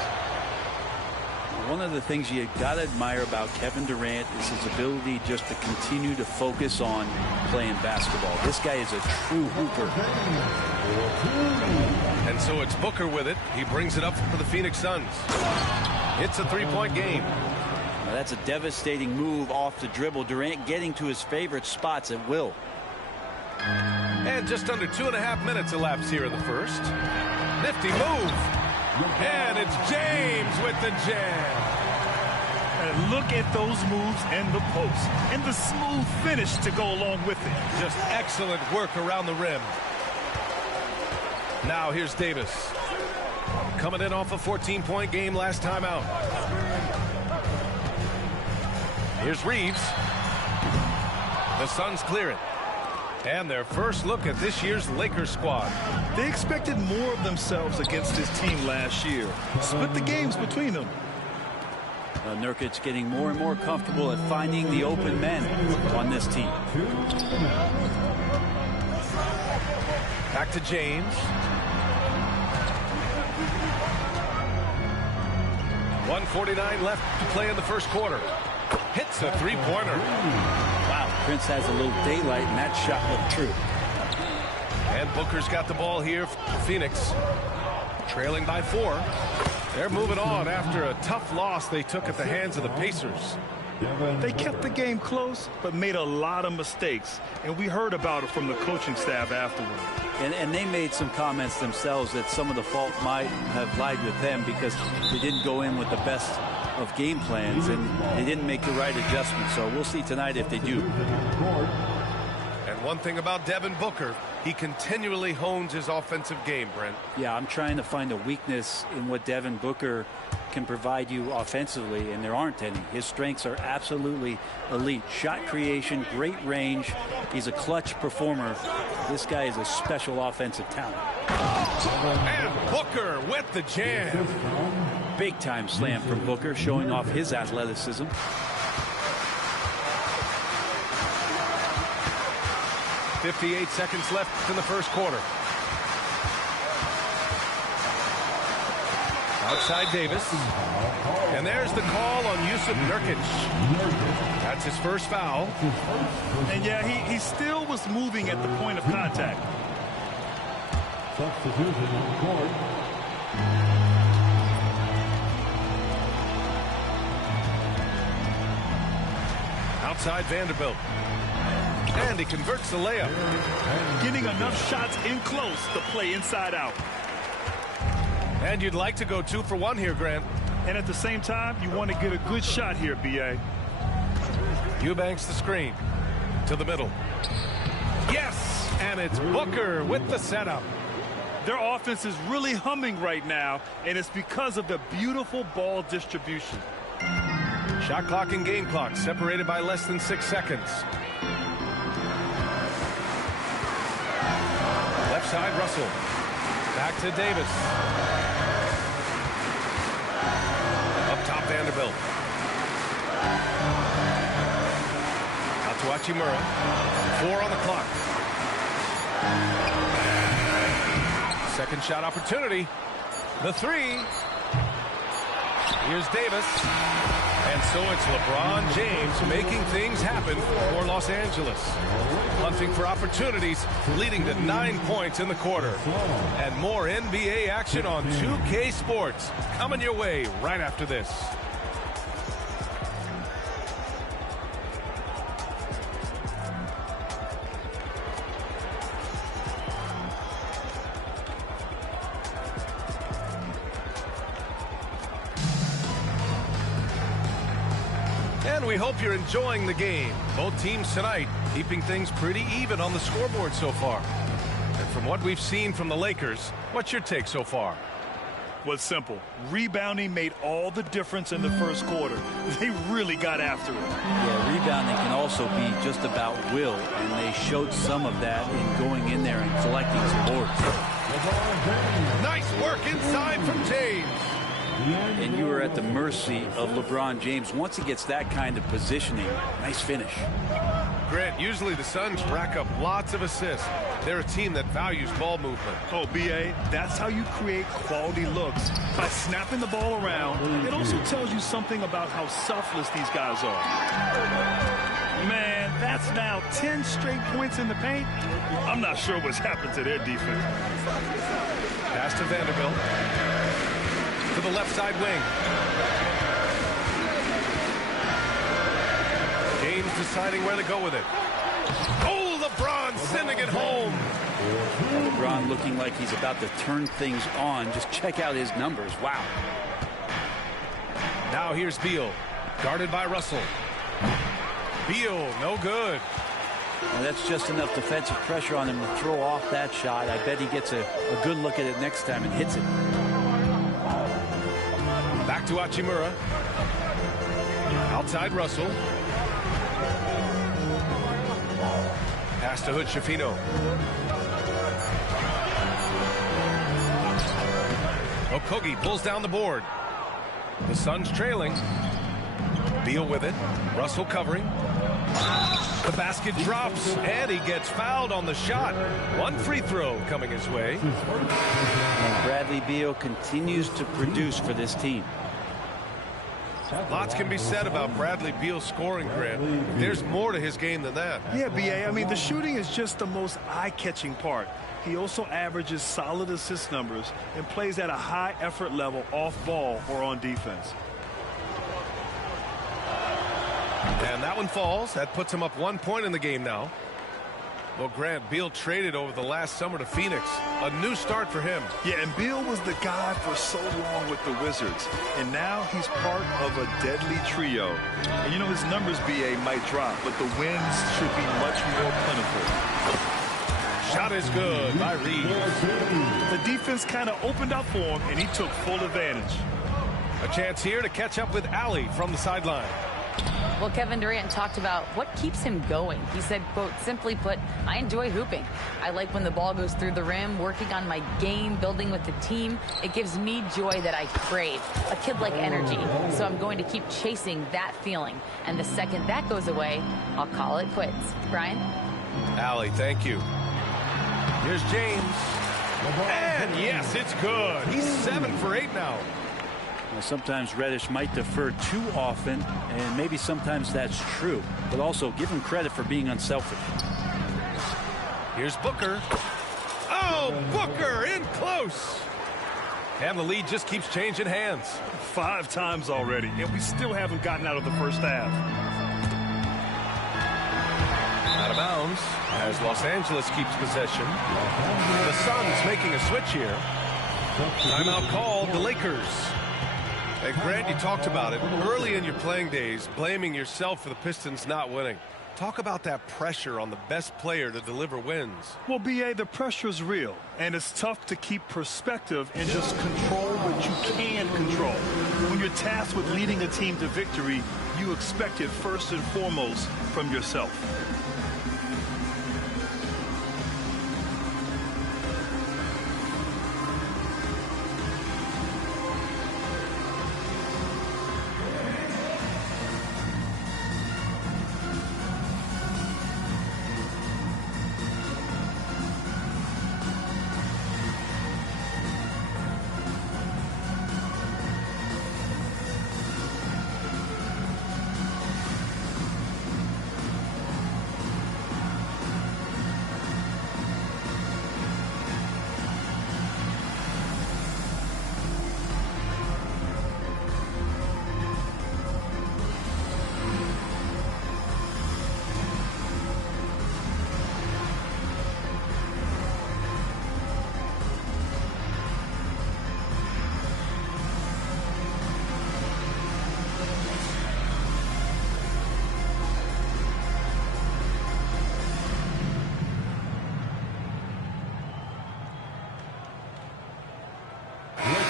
One of the things you got to admire about Kevin Durant is his ability just to continue to focus on playing basketball. This guy is a true hooper. And so it's Booker with it. He brings it up for the Phoenix Suns. It's a three-point game. Now that's a devastating move off the dribble. Durant getting to his favorite spots at will. And just under 2.5 minutes elapsed here in the first. Nifty move. And it's James with the jam. And look at those moves and the post and the smooth finish to go along with it. Just excellent work around the rim. Now here's Davis. Coming in off a 14-point game last time out. Here's Reeves. The Suns clear it. And their first look at this year's Lakers squad. They expected more of themselves against this team last year. Split the games between them. Nurkic getting more and more comfortable at finding the open men on this team. Back to James. 1:49 left to play in the first quarter. Hits a three-pointer. Wow, Prince has a little daylight, and that shot looked true. And Booker's got the ball here for Phoenix. Trailing by 4. They're moving on after a tough loss they took at the hands of the Pacers. They kept the game close, but made a lot of mistakes. And we heard about it from the coaching staff afterward. And they made some comments themselves that some of the fault might have lied with them because they didn't go in with the best of game plans and they didn't make the right adjustments. So we'll see tonight if they do. And one thing about Devin Booker, he continually hones his offensive game, Brent. Yeah, I'm trying to find a weakness in what Devin Booker can provide you offensively, and there aren't any. His strengths are absolutely elite. Shot creation, great range. He's a clutch performer. This guy is a special offensive talent. And Booker with the jam. Big time slam from Booker, showing off his athleticism. .58 seconds left in the first quarter. Outside Davis. And there's the call on Yusuf Nurkic. That's his first foul. And yeah, he still was moving at the point of contact. Substitution on the court. Outside Vanderbilt. And he converts the layup. Getting enough shots in close to play inside out. And you'd like to go 2 for 1 here, Grant. And at the same time, you want to get a good shot here, B.A. Eubanks the screen. To the middle. Yes! And it's Booker with the setup. Their offense is really humming right now, and it's because of the beautiful ball distribution. Shot clock and game clock separated by less than 6 seconds. Left side, Russell. Back to Davis. Up top, Vanderbilt. Out to Hachimura. 4 on the clock. Second shot opportunity. The 3. Here's Davis. And so it's LeBron James making things happen for Los Angeles. Hunting for opportunities, leading to 9 points in the quarter. And more NBA action on 2K Sports coming your way right after this. And we hope you're enjoying the game. Both teams tonight keeping things pretty even on the scoreboard so far. And from what we've seen from the Lakers, what's your take so far? Well, it's simple. Rebounding made all the difference in the first quarter. They really got after it. Yeah, rebounding can also be just about will, and they showed some of that in going in there and collecting some boards. Nice work inside from James. And you are at the mercy of LeBron James. Once he gets that kind of positioning, nice finish. Grant, usually the Suns rack up lots of assists. They're a team that values ball movement. Oh, B.A., that's how you create quality looks. By snapping the ball around, it also tells you something about how selfless these guys are. Man, that's now 10 straight points in the paint. I'm not sure what's happened to their defense. Pass to Vanderbilt. To the left side wing. James deciding where to go with it. Oh, LeBron sending it home. LeBron looking like he's about to turn things on. Just check out his numbers. Wow. Now here's Beal. Guarded by Russell. Beal, no good. And that's just enough defensive pressure on him to throw off that shot. I bet he gets a good look at it next time and hits it. Back to Hachimura. Outside Russell. Pass to Hood-Schifino. Okogie pulls down the board. The Suns trailing. Beal with it. Russell covering. The basket drops, and he gets fouled on the shot. One free throw coming his way. And Bradley Beal continues to produce for this team. Lots can be said about Bradley Beal's scoring, Grant. There's more to his game than that. Yeah, B.A. I mean, the shooting is just the most eye-catching part. He also averages solid assist numbers and plays at a high effort level off ball or on defense. And that one falls. That puts him up 1 point in the game now. Well, Grant, Beal traded over the last summer to Phoenix. A new start for him. Yeah, and Beal was the guy for so long with the Wizards. And now he's part of a deadly trio. And you know, his numbers, B.A., might drop, but the wins should be much more plentiful. Shot is good by Reed. The defense kind of opened up for him, and he took full advantage. A chance here to catch up with Allie from the sideline. Well, Kevin Durant talked about what keeps him going. He said, quote, simply put, I enjoy hooping. I like when the ball goes through the rim, working on my game, building with the team. It gives me joy that I crave, a kid-like energy. So I'm going to keep chasing that feeling. And the second that goes away, I'll call it quits. Brian? Allie, thank you. Here's James. And yes, it's good. He's 7 for 8 now. Well, sometimes Reddish might defer too often, and maybe sometimes that's true. But also give him credit for being unselfish. Here's Booker. Oh, Booker in close. And the lead just keeps changing hands. 5 times already, and we still haven't gotten out of the first half. Out of bounds as Los Angeles keeps possession. The Suns making a switch here. Timeout called the Lakers. Hey, Grant, you talked about it early in your playing days, blaming yourself for the Pistons not winning. Talk about that pressure on the best player to deliver wins. Well, B.A., the pressure is real, and it's tough to keep perspective and just control what you can control. When you're tasked with leading a team to victory, you expect it first and foremost from yourself.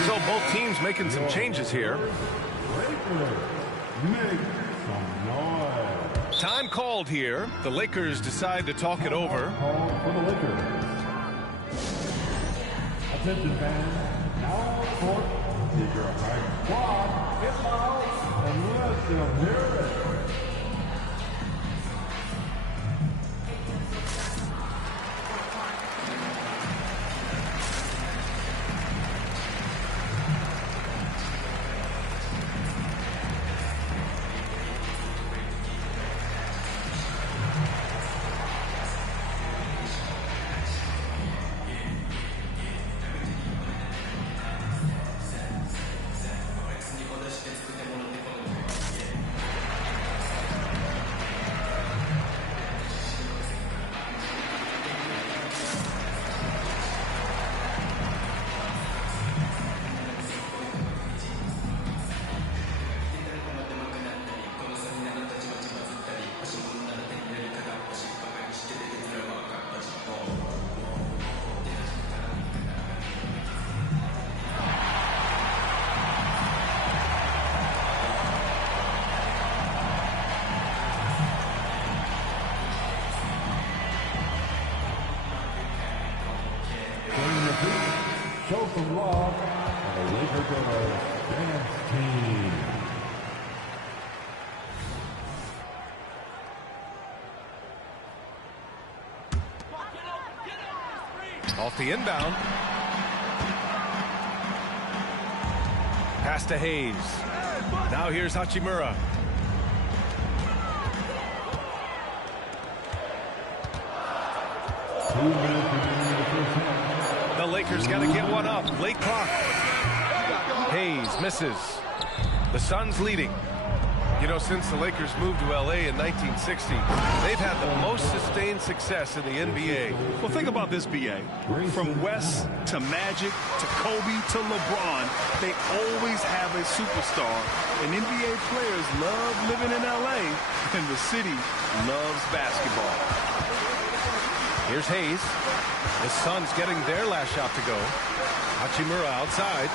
So both teams making some changes here. Time called here. The Lakers decide to talk it over. Attention fans, now on the court is your high squad. Get loud and let them hear it. dance team. Off the inbound. Pass to Hayes. Now here's Hachimura. The Lakers got to get one up. Late clock. Hayes misses. The Suns leading. You know, since the Lakers moved to L.A. in 1960, they've had the most sustained success in the NBA. Well, think about this, B.A. From West to Magic to Kobe to LeBron, they always have a superstar. And NBA players love living in L.A., and the city loves basketball. Here's Hayes. The Suns getting their last shot to go. Hachimura outside.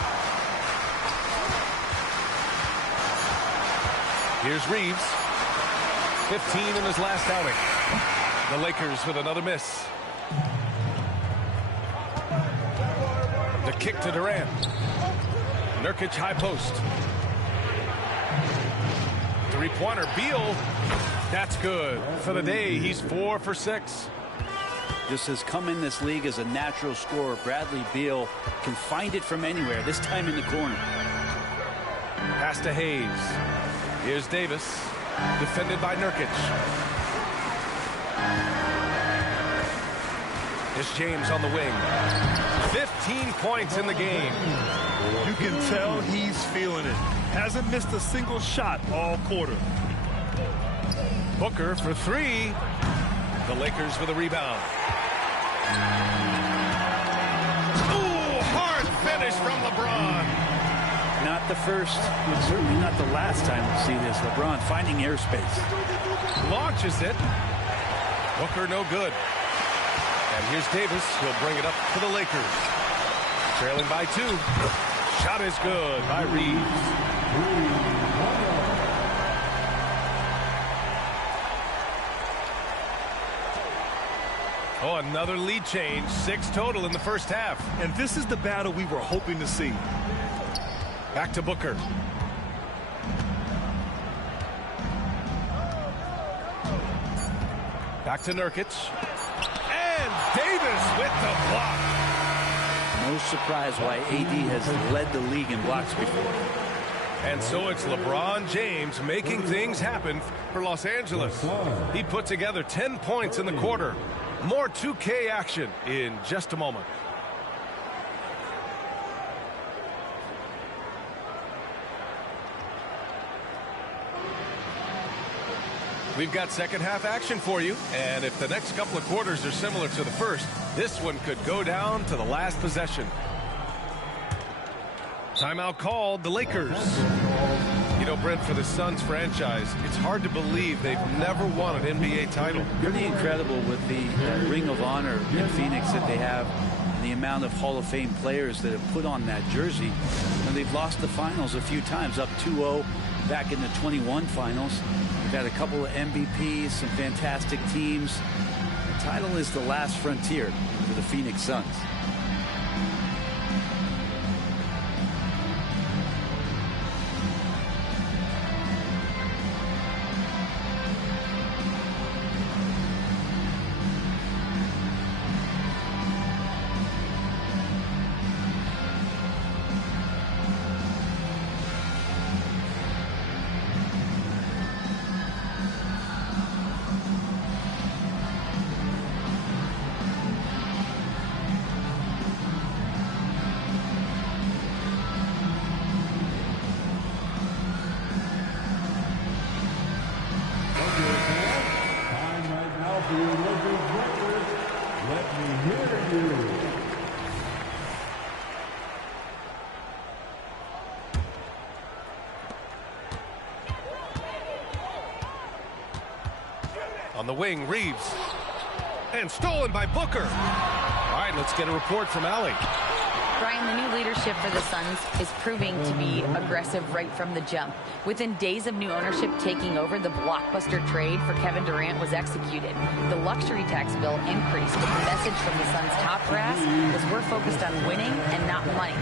Here's Reeves. 15 in his last outing. The Lakers with another miss. The kick to Durant. Nurkic high post. Three-pointer. Beal. That's good. For the day, he's 4 for 6. Just has come in this league as a natural scorer. Bradley Beal can find it from anywhere, this time in the corner. Pass to Hayes. Here's Davis, defended by Nurkic. Here's James on the wing. 15 points in the game. You can tell he's feeling it. Hasn't missed a single shot all quarter. Booker for 3. The Lakers with a rebound. Ooh, hard finish from LeBron. Not the first, and certainly not the last time we'll see this. LeBron finding airspace. Launches it. Booker no good. And here's Davis. He'll bring it up to the Lakers. Trailing by 2. Shot is good by Reeves. Oh, another lead change. 6 total in the first half. And this is the battle we were hoping to see. Back to Booker. Back to Nurkic. And Davis with the block. No surprise why AD has led the league in blocks before. And so it's LeBron James making things happen for Los Angeles. He put together 10 points in the quarter. More 2K action in just a moment. We've got second half action for you, and if the next couple of quarters are similar to the first, this one could go down to the last possession. Timeout called, the Lakers. You know, Brent, for the Suns franchise, it's hard to believe they've never won an NBA title. Pretty incredible with the Ring of Honor in Phoenix that they have, and the amount of Hall of Fame players that have put on that jersey. And they've lost the finals a few times, up 2-0 back in the 21 finals. We've had a couple of MVPs, some fantastic teams. The title is the last frontier for the Phoenix Suns. On the wing, Reeves. And stolen by Booker. All right, let's get a report from Allie. Brian, the new leadership for the Suns is proving to be aggressive right from the jump. Within days of new ownership taking over, the blockbuster trade for Kevin Durant was executed. The luxury tax bill increased, but the message from the Suns' top brass was we're focused on winning and not money.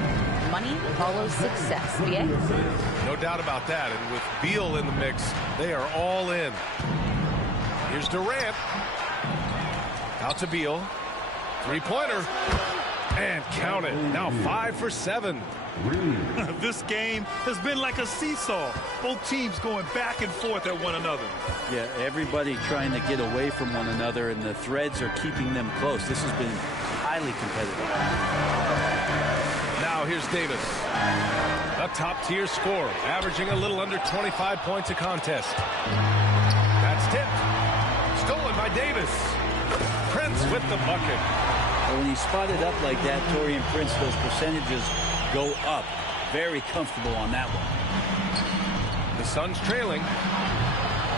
Money follows success. BA? No doubt about that. And with Beal in the mix, they are all in. Here's Durant. Out to Beal. Three-pointer. And count it. Now 5 for 7. This game has been like a seesaw. Both teams going back and forth at one another. Yeah, everybody trying to get away from one another, and the threads are keeping them close. This has been highly competitive. Now here's Davis. A top-tier scorer, averaging a little under 25 points a contest. That's tipped. Stolen by Davis. Prince with the bucket. When he's spotted up like that, Taurean Prince, those percentages go up. Very comfortable on that one. The Suns trailing.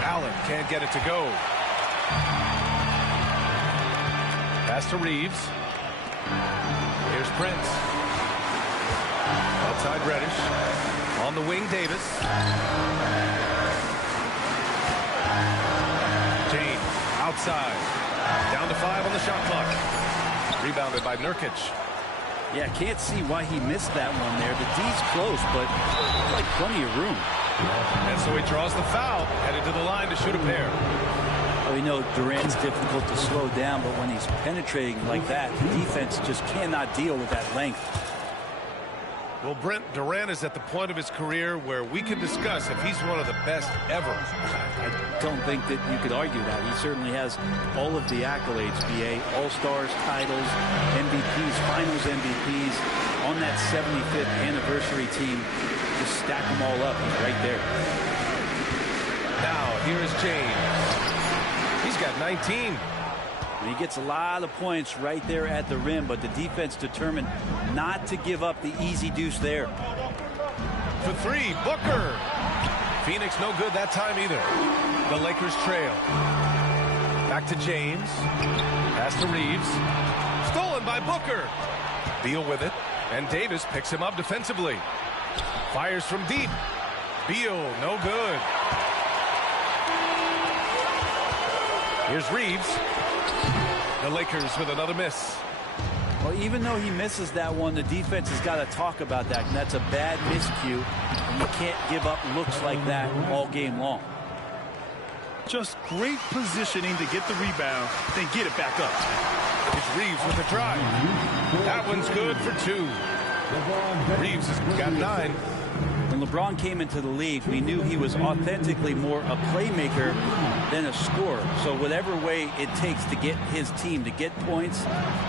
Allen can't get it to go. Pass to Reeves. Here's Prince. Outside Reddish. On the wing, Davis. James outside. Down to 5 on the shot clock. Rebounded by Nurkic. Yeah, can't see why he missed that one there. The D's close, but like plenty of room. And so he draws the foul, headed to the line to shoot a pair. Well, we know Durant's difficult to slow down, but when he's penetrating like that, the defense just cannot deal with that length. Well, Brent, Durant is at the point of his career where we can discuss if he's one of the best ever. I don't think that you could argue that. He certainly has all of the accolades, BA, All-Stars, titles, MVPs, Finals MVPs, on that 75th anniversary team. Just stack them all up. He's right there. Now, here is James. He's got 19. And he gets a lot of points right there at the rim, but the defense determined not to give up the easy deuce there. For 3, Booker. Phoenix no good that time either. The Lakers trail. Back to James. Pass to Reeves. Stolen by Booker. Beal with it. And Davis picks him up defensively. Fires from deep. Beal, no good. Here's Reeves. The Lakers with another miss. Well, even though he misses that one, the defense has got to talk about that. And that's a bad miscue. And you can't give up looks like that all game long. Just great positioning to get the rebound, then get it back up. It's Reeves with the drive. That one's good for 2. Reeves has got 9. When LeBron came into the league, we knew he was authentically more a playmaker than a scorer. So whatever way it takes to get his team to get points,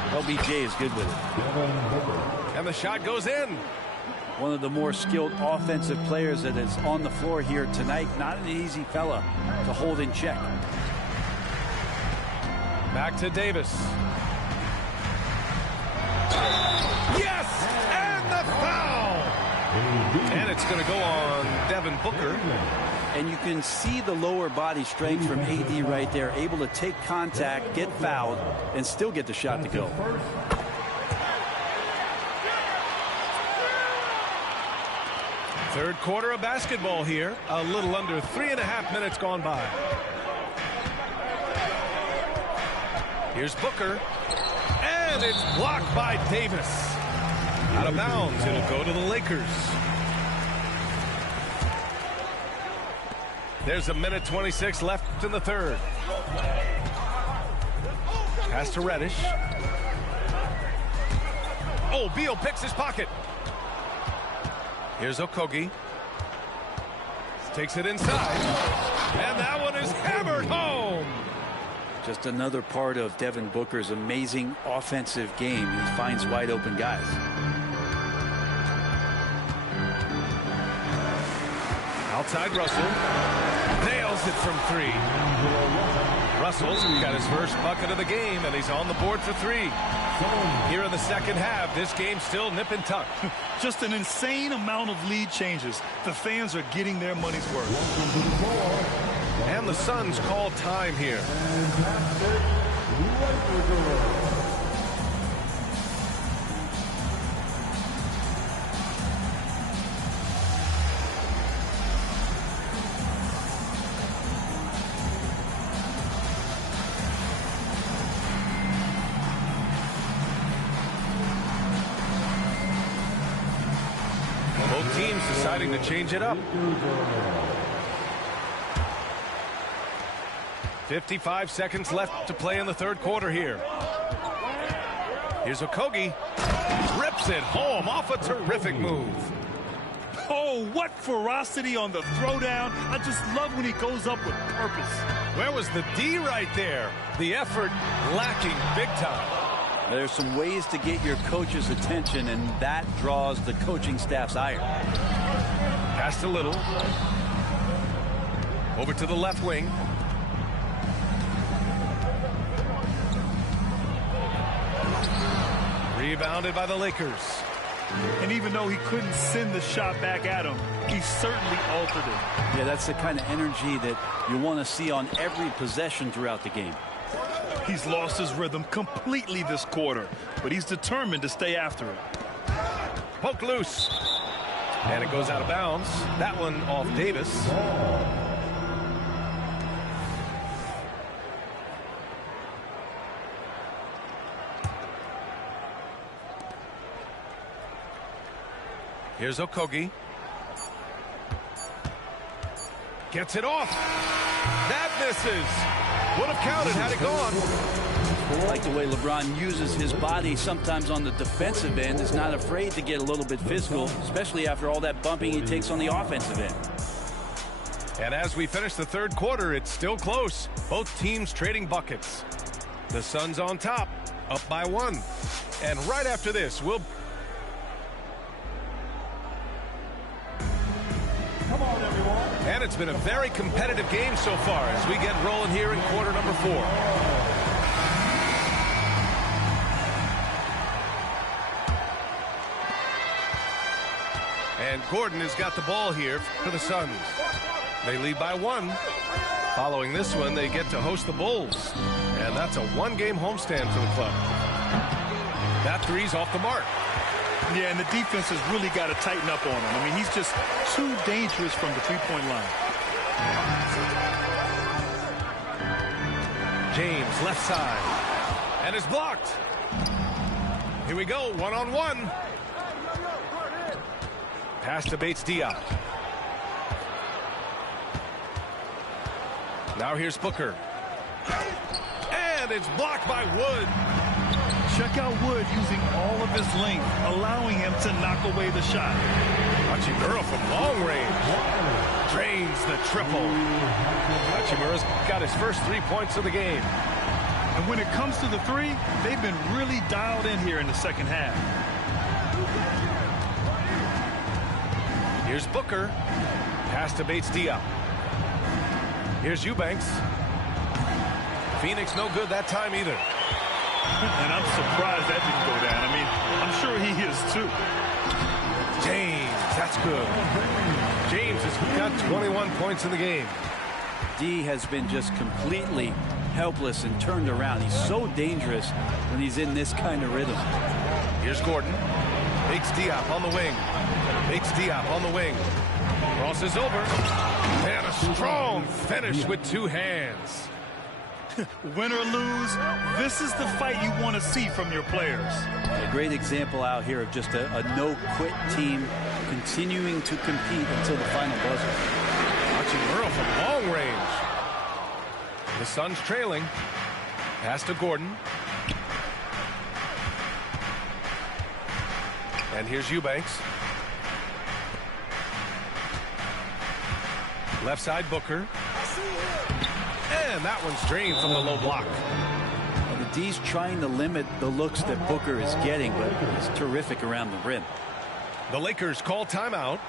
LBJ is good with it. And the shot goes in. One of the more skilled offensive players that is on the floor here tonight. Not an easy fella to hold in check. Back to Davis. Yes! And the foul! And it's going to go on Devin Booker. And you can see the lower body strength from AD right there, able to take contact, get fouled, and still get the shot to go. Third quarter of basketball here. A little under 3.5 minutes gone by. Here's Booker. And it's blocked by Davis. Out of bounds. It'll go to the Lakers. There's 1:26 left in the third. Pass to Reddish. Oh, Beal picks his pocket. Here's Okogie. Takes it inside. And that one is hammered home. Just another part of Devin Booker's amazing offensive game. He finds wide open guys. Outside Russell. Nails it from 3. Russell's got his first bucket of the game, and he's on the board for 3. Here in the second half, this game's still nip and tuck. Just an insane amount of lead changes. The fans are getting their money's worth. And the Suns call time here. Lakers deciding to change it up. 55 seconds left to play in the third quarter here. Here's Okogie. Rips it home off a terrific move. Oh, what ferocity on the throwdown. I just love when he goes up with purpose. Where was the D right there? The effort lacking big time. There's some ways to get your coach's attention, and that draws the coaching staff's ire. Passed a little. Over to the left wing. Rebounded by the Lakers. And even though he couldn't send the shot back at him, he certainly altered it. Yeah, that's the kind of energy that you want to see on every possession throughout the game. He's lost his rhythm completely this quarter, but he's determined to stay after it. Poke loose. And it goes out of bounds. That one off Davis. Here's Okogie. Gets it off. That misses. Would have counted had it gone. I like the way LeBron uses his body sometimes on the defensive end. Is not afraid to get a little bit physical, especially after all that bumping he takes on the offensive end. And as we finish the third quarter, it's still close. Both teams trading buckets. The Suns on top, up by 1. And right after this, we'll... And it's been a very competitive game so far as we get rolling here in quarter number 4. And Gordon has got the ball here for the Suns. They lead by 1. Following this one, they get to host the Bulls. And that's a 1-game homestand for the club. That three's off the mark. Yeah, and the defense has really got to tighten up on him. I mean, he's just too dangerous from the three-point line. James, left side. And is blocked. Here we go, one-on-one. Pass to Bates-Diop. Now here's Booker. And it's blocked by Wood. Check out Wood using all of his length, allowing him to knock away the shot. Hachimura from long range. Drains the triple. Hachimura's got his first 3 points of the game. And when it comes to the three, they've been really dialed in here in the second half. Here's Booker. Pass to Bates-Diop. Here's Eubanks. Phoenix no good that time either. And I'm surprised that didn't go down. I mean, I'm sure he is too. James, that's good. James has got 21 points in the game. D has been just completely helpless and turned around. He's so dangerous when he's in this kind of rhythm. Here's Gordon. Bates-Diop on the wing. Bates-Diop on the wing. Crosses over. And a strong finish with 2 hands. Win or lose, this is the fight you want to see from your players. A great example out here of just a no-quit team continuing to compete until the final buzzer. Hachimura from long range. The Suns trailing. Pass to Gordon. And here's Eubanks. Left side Booker. And that one's drained from the low block. And the D's trying to limit the looks that Booker is getting, but he's terrific around the rim. The Lakers call timeout.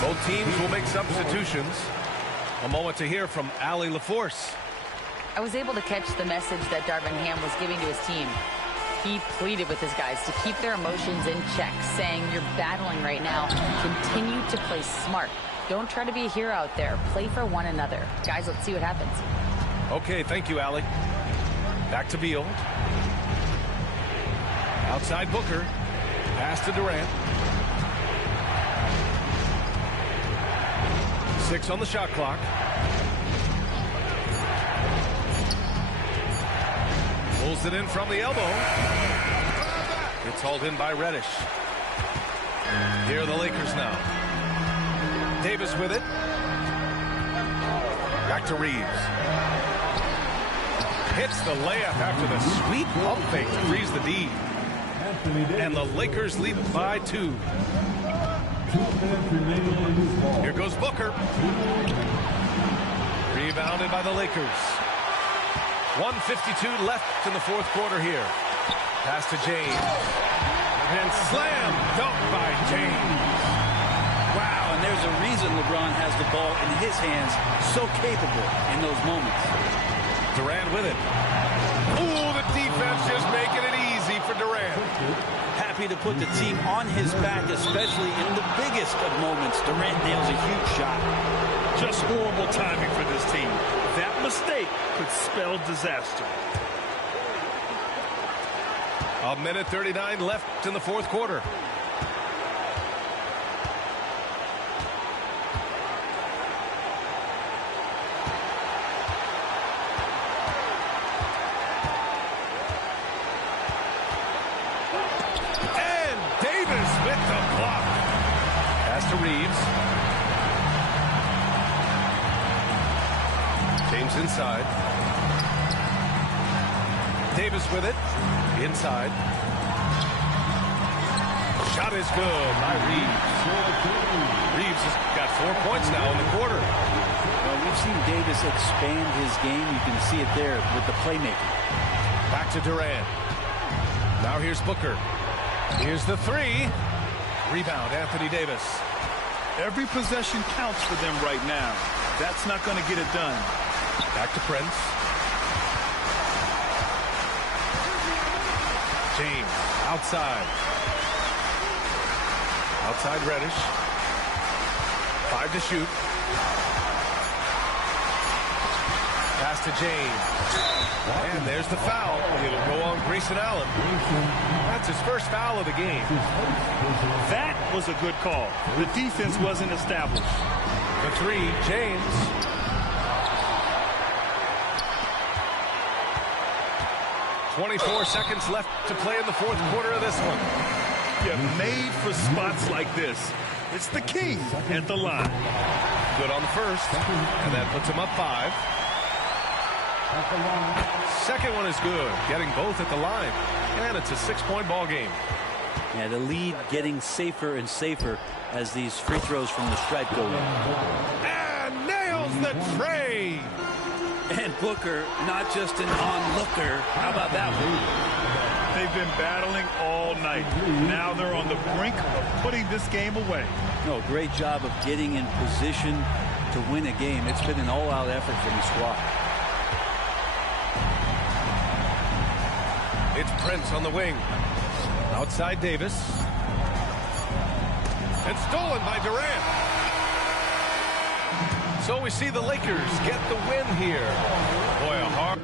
Both teams will make substitutions. A moment to hear from Allie LaForce. I was able to catch the message that Darvin Ham was giving to his team. He pleaded with his guys to keep their emotions in check, saying, you're battling right now. Continue to play smart. Don't try to be a hero out there. Play for one another. Guys, let's see what happens. Okay, thank you, Allie. Back to Beal. Outside Booker. Pass to Durant. 6 on the shot clock. Pulls it in from the elbow. It's hauled in by Reddish. Here are the Lakers now. Davis with it. Back to Reeves. Hits the layup after the sweet pump fake to freeze the D. And the Lakers lead by 2. Here goes Booker. Rebounded by the Lakers. 1:52 left in the fourth quarter here. Pass to James. And slam dunk by James. Wow, and there's a reason LeBron has the ball in his hands. So capable in those moments. Durant with it. Ooh, the defense just making it easy for Durant. Happy to put the team on his back, especially in the biggest of moments. Durant nails a huge shot. Just horrible timing for this team. That mistake could spell disaster. 1:39 left in the fourth quarter. And Davis with the block. Pass to Reeves. James inside. Davis with it. Inside. Shot is good by Reeves. Reeves has got 4 points now in the quarter. Well, we've seen Davis expand his game. You can see it there with the playmaking. Back to Durant. Now here's Booker. Here's the 3. Rebound, Anthony Davis. Every possession counts for them right now. That's not going to get it done. Back to Prince. James outside. Outside Reddish. 5 to shoot. Pass to James. And there's the foul. It'll go on Grayson Allen. That's his first foul of the game. That was a good call. The defense wasn't established. The 3, James. .24 seconds left to play in the fourth quarter of this one. You're made for spots like this. It's the king at the line. Good on the first, and that puts him up 5. Second one is good, getting both at the line, and it's a 6-point ball game. Yeah, the lead getting safer and safer as these free throws from the stripe go in. And nails the tray. And Booker, not just an onlooker. How about that one? They've been battling all night. Now they're on the brink of putting this game away. No, great job of getting in position to win a game. It's been an all-out effort from the squad. It's Prince on the wing. Outside Davis. And stolen by Durant. So we see the Lakers get the win here. Boy, a hard...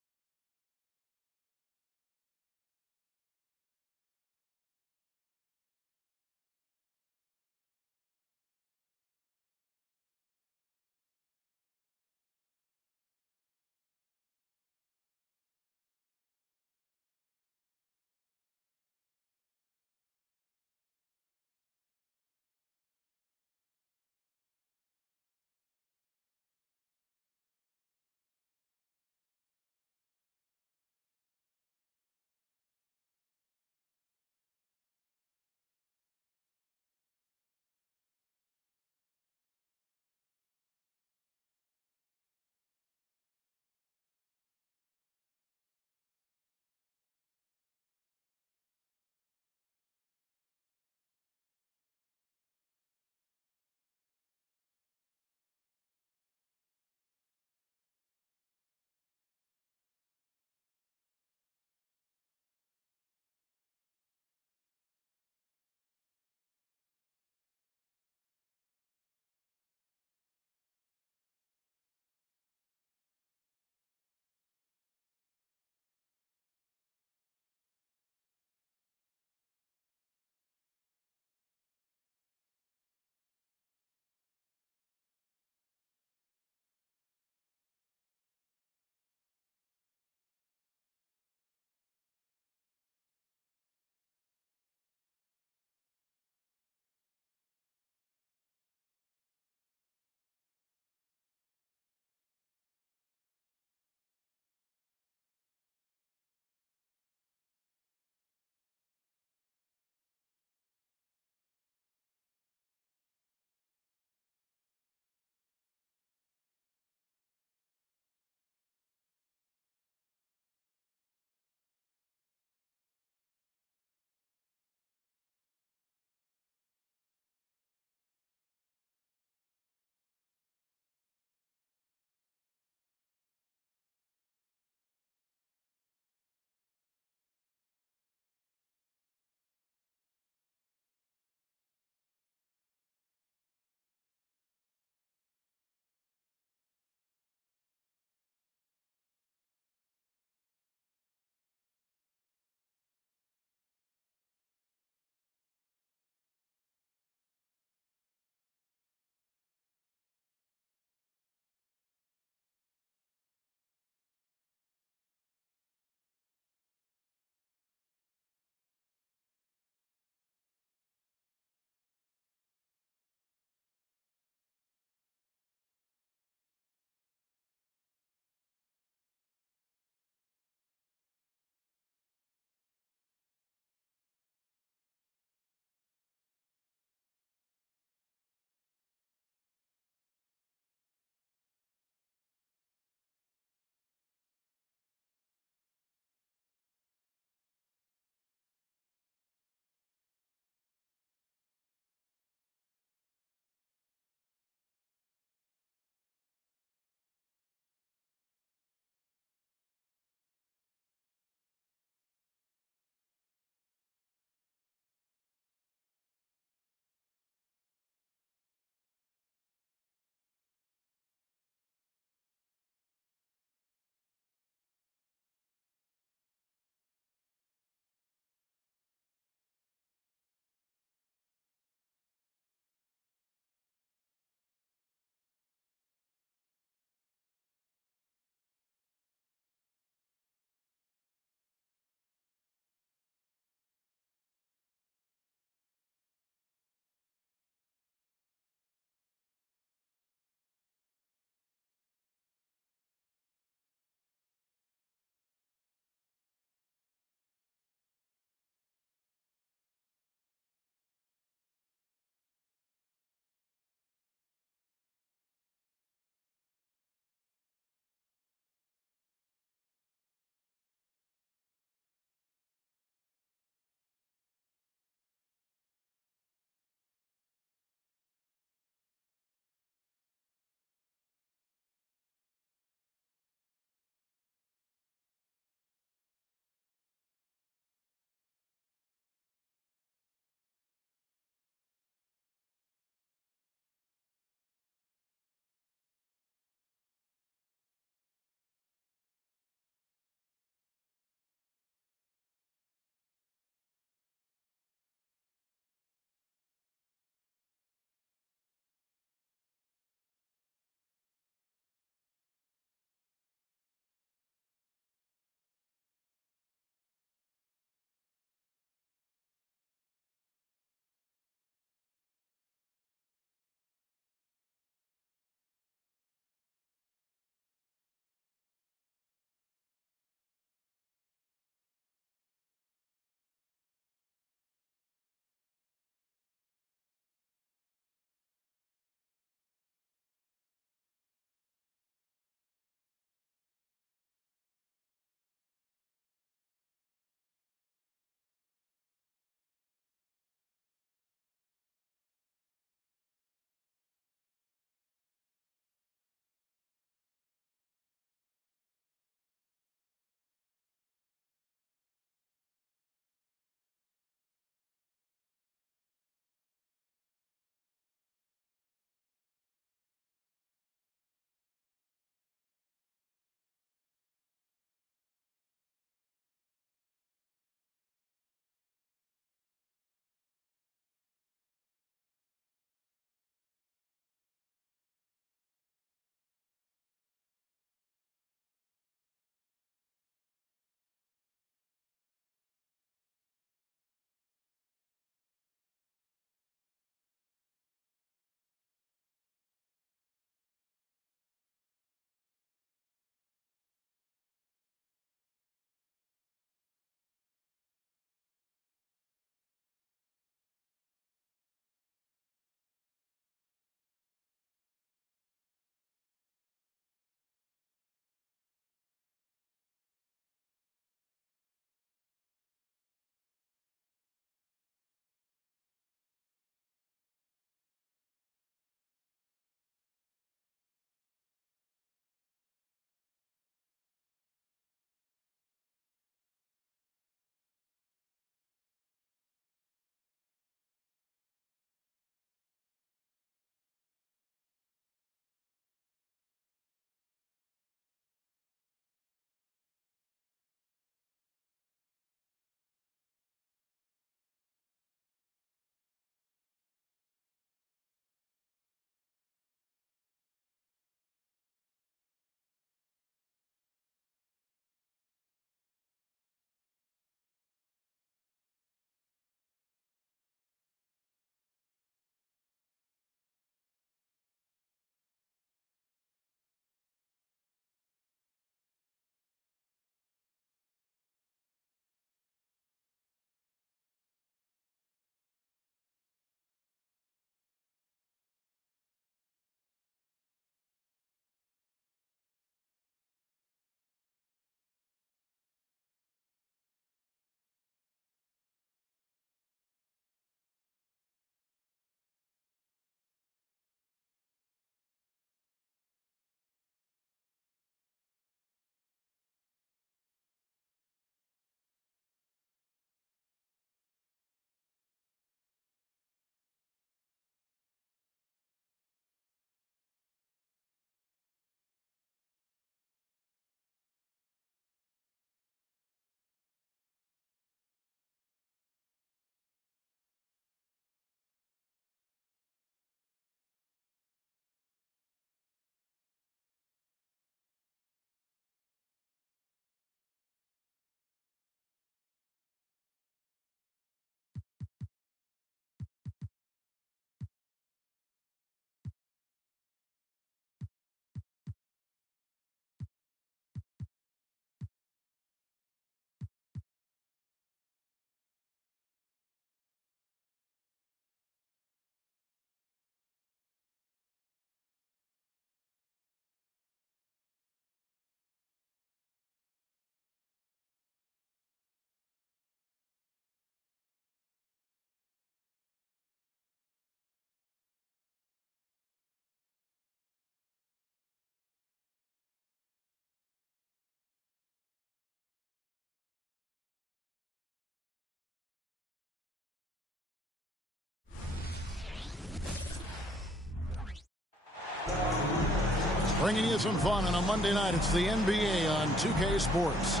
Bringing you some fun on a Monday night. It's the NBA on 2K Sports.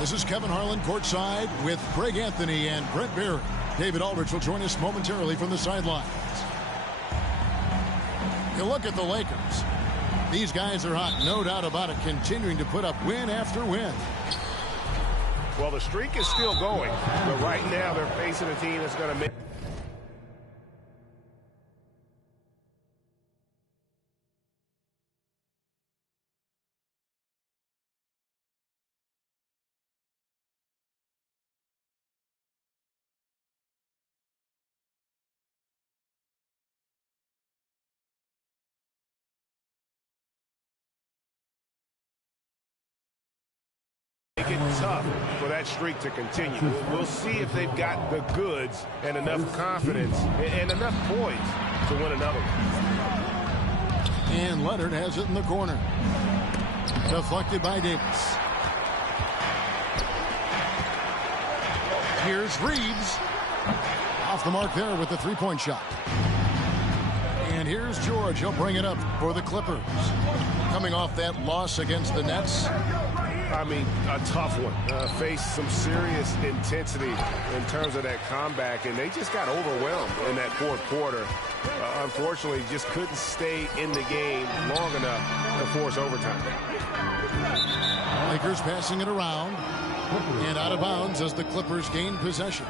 This is Kevin Harlan courtside with Greg Anthony and Brent Barry. David Aldridge will join us momentarily from the sidelines. You look at the Lakers. These guys are hot, no doubt about it, continuing to put up win after win. Well, the streak is still going, but right now they're facing a team that's going to make... Make it tough for that streak to continue. We'll see if they've got the goods and enough confidence and enough points to win another one. And Leonard has it in the corner. Deflected by Davis. Here's Reeves. Off the mark there with the three-point shot. And here's George. He'll bring it up for the Clippers. Coming off that loss against the Nets. I mean, a tough one. Faced some serious intensity in terms of that comeback, and they just got overwhelmed in that fourth quarter. Unfortunately, just couldn't stay in the game long enough to force overtime. Lakers passing it around. And out of bounds as the Clippers gain possession.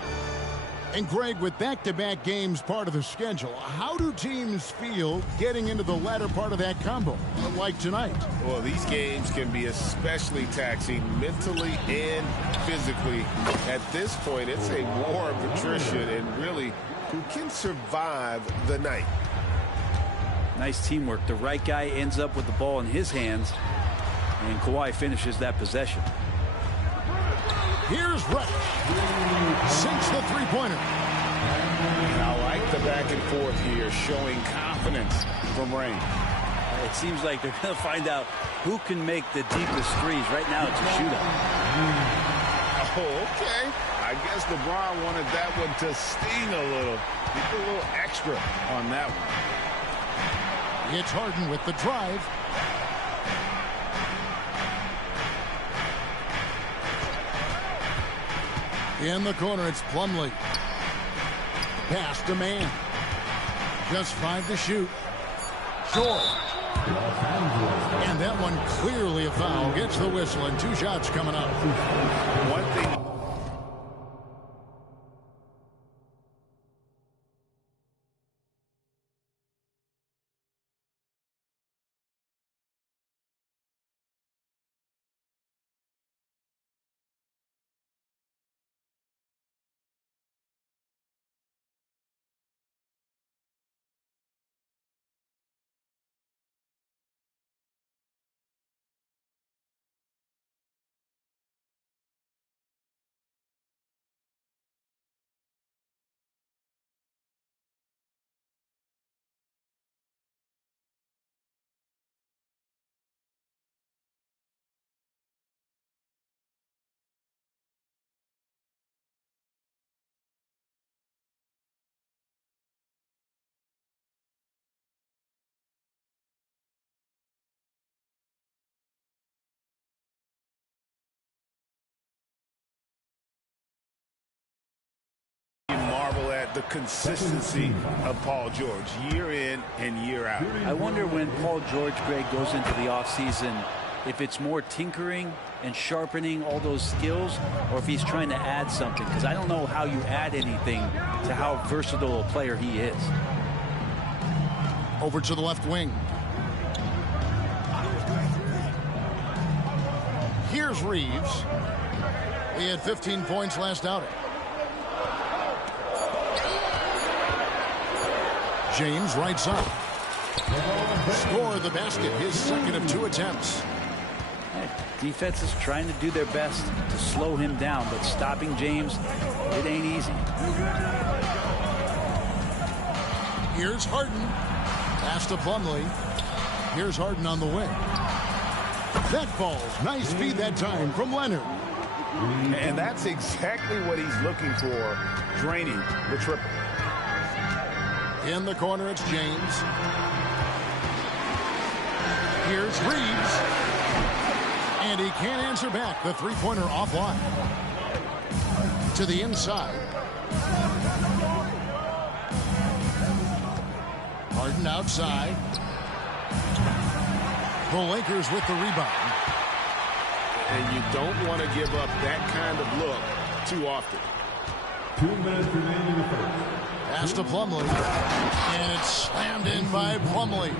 And Greg, with back-to-back games part of the schedule, how do teams feel getting into the latter part of that combo, like tonight? Well, these games can be especially taxing mentally and physically. At this point, it's a war of attrition and really who can survive the night. Nice teamwork. The right guy ends up with the ball in his hands, and Kawhi finishes that possession. Here's Reddish. Sinks the three-pointer. I like the back and forth here, showing confidence from Rain. It seems like they're going to find out who can make the deepest threes. Right now, it's a shootout. Oh, okay. I guess LeBron wanted that one to sting a little. He put a little extra on that one. It's Harden with the drive. In the corner, it's Plumlee. Pass to man. Just 5 to shoot. Short. And that one clearly a foul. Gets the whistle, and 2 shots coming up. One thing. Marvel at the consistency of Paul George year in and year out. I wonder when Paul George, Greg, goes into the offseason, if it's more tinkering and sharpening all those skills, or if he's trying to add something, because I don't know how you add anything to how versatile a player he is. Over to the left wing. Here's Reeves. He had 15 points last outing. James right side. Score the basket, his second of 2 attempts. Defense is trying to do their best to slow him down, but stopping James, it ain't easy. Here's Harden. Pass to Plumlee. Here's Harden on the wing. That falls. Nice feed that time from Leonard. And that's exactly what he's looking for, draining the triple. In the corner, it's James. Here's Reeves. And he can't answer back. The three-pointer offline. To the inside. Harden outside. The Lakers with the rebound. And you don't want to give up that kind of look too often. 2 minutes remaining in the first. Pass to Plumlee. And it's slammed in by Plumlee.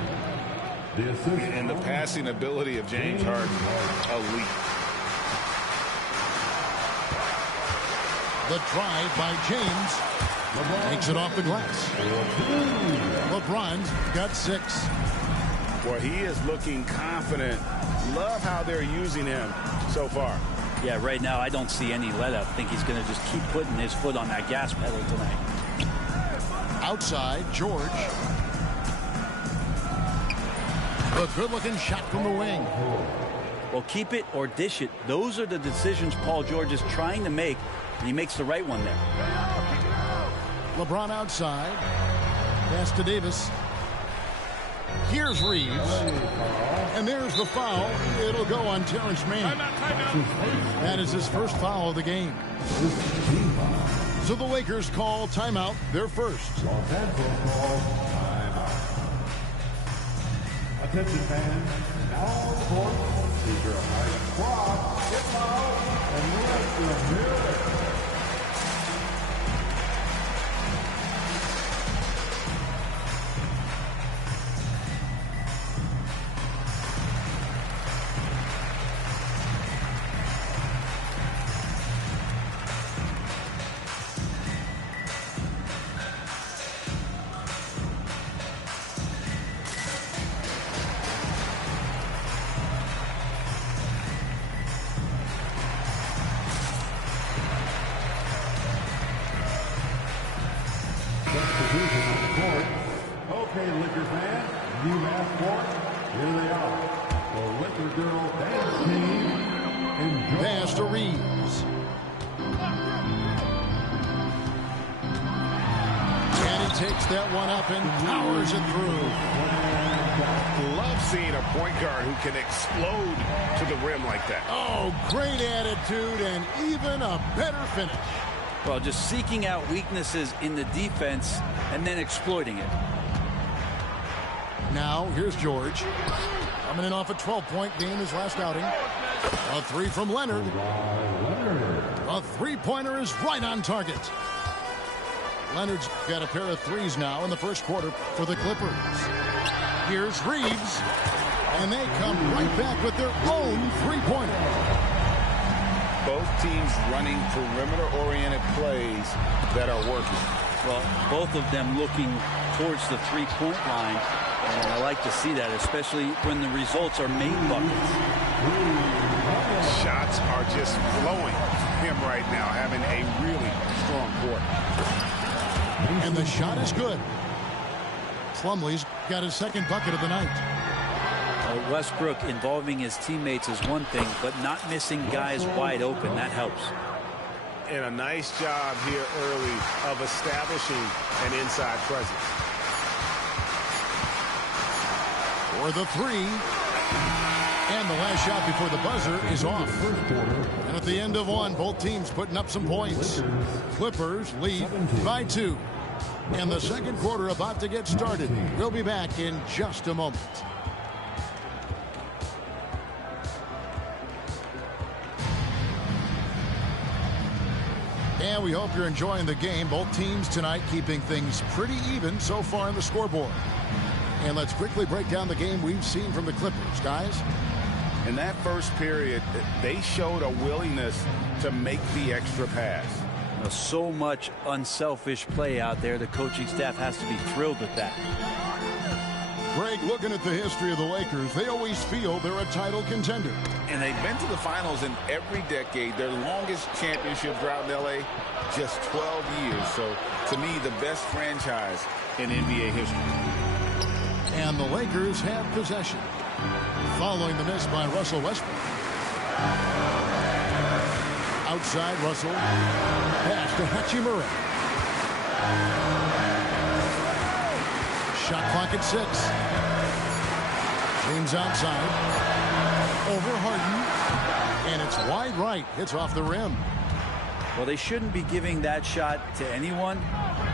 And the passing ability of James Harden, elite. The drive by James. Takes it off the glass. LeBron's got 6. Boy, he is looking confident. Love how they're using him so far. Yeah, right now I don't see any let up. I think he's going to just keep putting his foot on that gas pedal tonight. Outside, George. A good-looking shot from the wing. Well, keep it or dish it. Those are the decisions Paul George is trying to make, and he makes the right one there. LeBron outside. Pass to Davis. Here's Reeves. And there's the foul. It'll go on Terrence Mann. That is his first foul of the game. So the Lakers call timeout, their first. Los Angeles calls timeout. Attention fans, now on the court, is your highest squad, hit foul, and less than a minute. Okay, Lakers fans, new mascot, here they are. The Laker Girl Dance Team. Enjoy. Pass to Reeves. And he takes that one up and powers it through. Love seeing a point guard who can explode to the rim like that. Oh, great attitude and even a better finish. Well, just seeking out weaknesses in the defense and then exploiting it. Now, here's George. Coming in off a 12-point game his last outing. A three from Leonard. A three-pointer is right on target. Leonard's got a pair of threes now in the first quarter for the Clippers. Here's Reeves. And they come right back with their own three-pointer. Both teams running perimeter-oriented plays that are working. Well, both of them looking towards the three-point line. And I like to see that, especially when the results are made buckets. Shots are just flowing. Him right now having a really strong quarter. And the shot is good. Plumlee's got his second bucket of the night. Westbrook involving his teammates is one thing, but not missing guys wide open, that helps. And a nice job here early of establishing an inside presence. For the three. And the last shot before the buzzer is off. And at the end of one, both teams putting up some points. Clippers lead by 2. And the second quarter about to get started. We'll be back in just a moment. And we hope you're enjoying the game. Both teams tonight keeping things pretty even so far on the scoreboard. And let's quickly break down the game we've seen from the Clippers, guys. In that first period, they showed a willingness to make the extra pass. So much unselfish play out there. The coaching staff has to be thrilled with that. Greg, looking at the history of the Lakers, they always feel they're a title contender. And they've been to the finals in every decade. Their longest championship drought in L.A., just 12 years. So, to me, the best franchise in NBA history. And the Lakers have possession. Following the miss by Russell Westbrook. Outside Russell. Pass to Hachimura. Shot clock at 6. James outside. Over Harden. And it's wide right. Hits off the rim. Well, they shouldn't be giving that shot to anyone,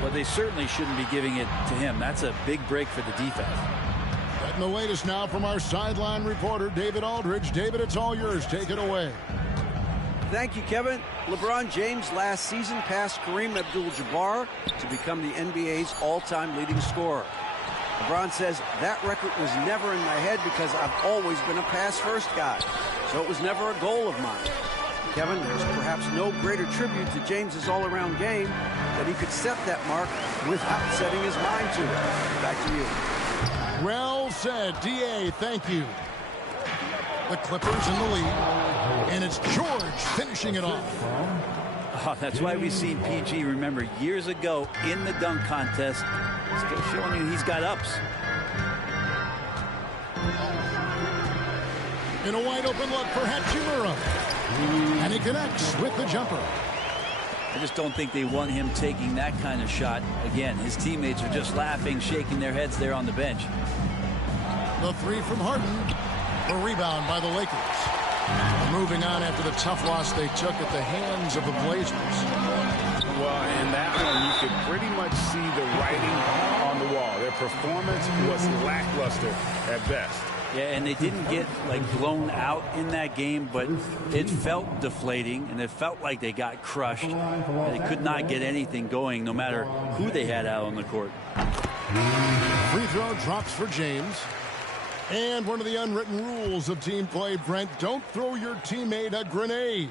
but they certainly shouldn't be giving it to him. That's a big break for the defense. Getting the latest now from our sideline reporter, David Aldridge. David, it's all yours. Take it away. Thank you, Kevin. LeBron James last season passed Kareem Abdul-Jabbar to become the NBA's all-time leading scorer. LeBron says, that record was never in my head because I've always been a pass-first guy, so it was never a goal of mine. Kevin, there's perhaps no greater tribute to James's all-around game that he could set that mark without setting his mind to it. Back to you. Well said, D.A. Thank you. The Clippers in the lead, and it's George finishing it off. Oh, that's why we've seen PG, remember, years ago in the dunk contest, still showing you he's got ups. In a wide open look for Hachimura. And he connects with the jumper. I just don't think they want him taking that kind of shot. Again, his teammates are just laughing, shaking their heads there on the bench. The three from Harden. The rebound by the Lakers. Moving on after the tough loss they took at the hands of the Blazers. Well, in that one, you could pretty much see the writing on the wall. Their performance was lackluster at best. Yeah, and they didn't get, like, blown out in that game, but it felt deflating, and it felt like they got crushed. They could not get anything going, no matter who they had out on the court. Free throw drops for James. And one of the unwritten rules of team play, Brent, don't throw your teammate a grenade.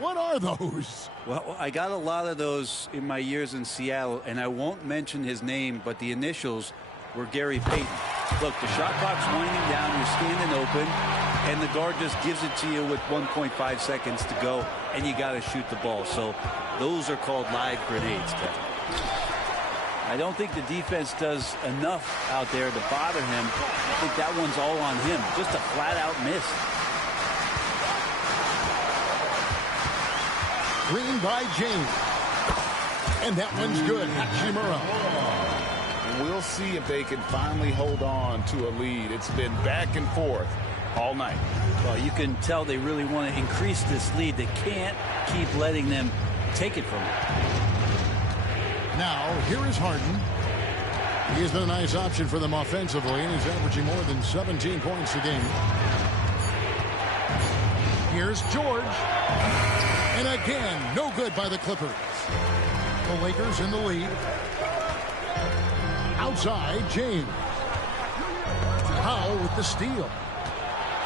What are those? Well, I got a lot of those in my years in Seattle, and I won't mention his name, but the initials were Gary Payton. Look, the shot clock's winding down, you're standing open, and the guard just gives it to you with 1.5 seconds to go, and you got to shoot the ball. So those are called live grenades, Kevin. I don't think the defense does enough out there to bother him. I think that one's all on him. Just a flat-out miss. Green by James. And that one's good. Hachimura. We'll see if they can finally hold on to a lead. It's been back and forth all night. Well, you can tell they really want to increase this lead. They can't keep letting them take it from them. Now, here is Harden. He has been a nice option for them offensively, and he's averaging more than 17 points a game. Here's George. And again, no good by the Clippers. The Lakers in the lead. Outside, James. Powell with the steal.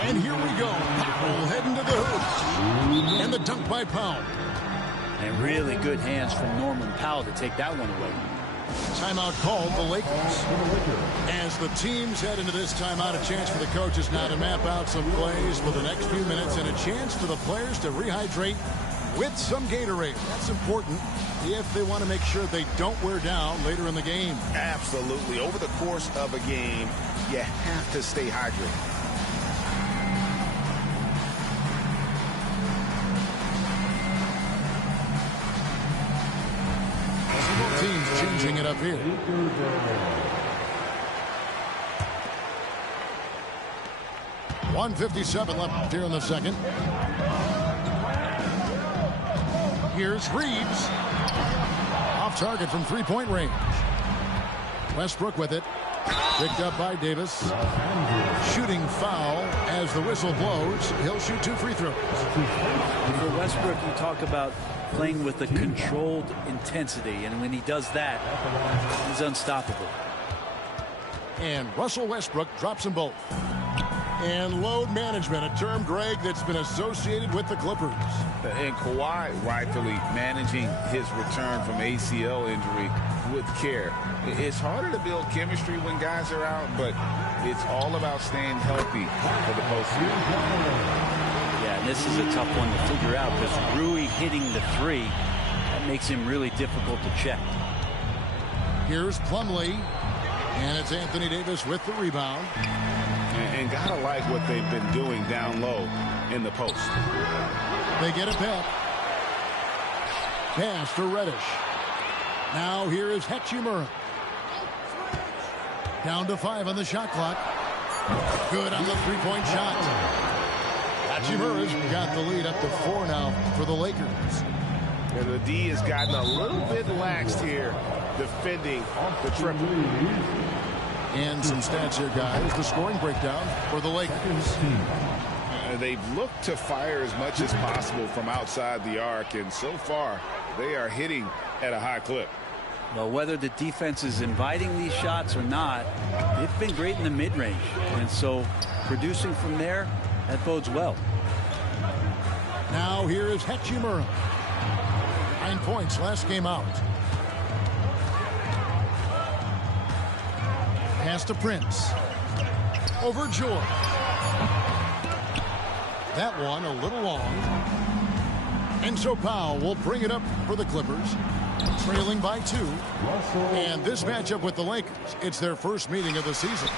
And here we go. Powell heading to the hoop. And the dunk by Powell. And really good hands from Norman Powell to take that one away. Timeout called the Lakers. As the teams head into this timeout, a chance for the coaches now to map out some plays for the next few minutes and a chance for the players to rehydrate with some Gatorade. That's important if they want to make sure they don't wear down later in the game. Absolutely. Over the course of a game, you have to stay hydrated. Teams changing it up here. .157 left here in the second. Here's Reeves. Off target from three-point range. Westbrook with it. Picked up by Davis. Shooting foul as the whistle blows. He'll shoot 2 free throws. For Westbrook, you talk about playing with a controlled intensity, and when he does that, he's unstoppable. And Russell Westbrook drops them both. And load management, a term, Greg, that's been associated with the Clippers. And Kawhi rightfully managing his return from ACL injury with care. It's harder to build chemistry when guys are out, but it's all about staying healthy for the postseason. Yeah, and this is a tough one to figure out because Rui hitting the three, that makes him really difficult to check. Here's Plumlee, and it's Anthony Davis with the rebound. And gotta like what they've been doing down low in the post. They get it back. Pass to Reddish. Now here is Hachimura. Down to 5 on the shot clock. Good on the three-point shot. Hachimura's got the lead up to 4 now for the Lakers. And the D has gotten a little bit laxed here defending the triple. And some stats here, guys. The scoring breakdown for the Lakers. They've looked to fire as much as possible from outside the arc, and so far they are hitting at a high clip. Well, whether the defense is inviting these shots or not, they've been great in the mid-range. And so producing from there, that bodes well. Now here is Hachimura. 9 points last game out. Pass to Prince. Over Joy. That one a little long. And so Powell will bring it up for the Clippers. Trailing by 2. And this matchup with the Lakers, it's their first meeting of the season.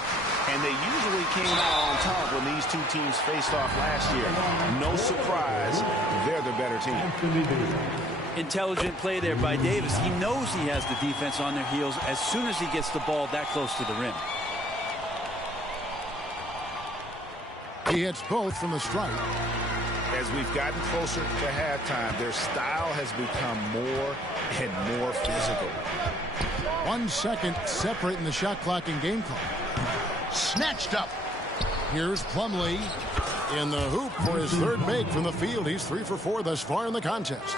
And they usually came out on top when these two teams faced off last year. No surprise, they're the better team. Intelligent play there by Davis. He knows he has the defense on their heels as soon as he gets the ball that close to the rim. He hits both from the stripe. As we've gotten closer to halftime, their style has become more and more physical. 1 second separating the shot clock and game clock. Snatched up. Here's Plumlee in the hoop for his third make from the field. He's 3 for 4 thus far in the contest.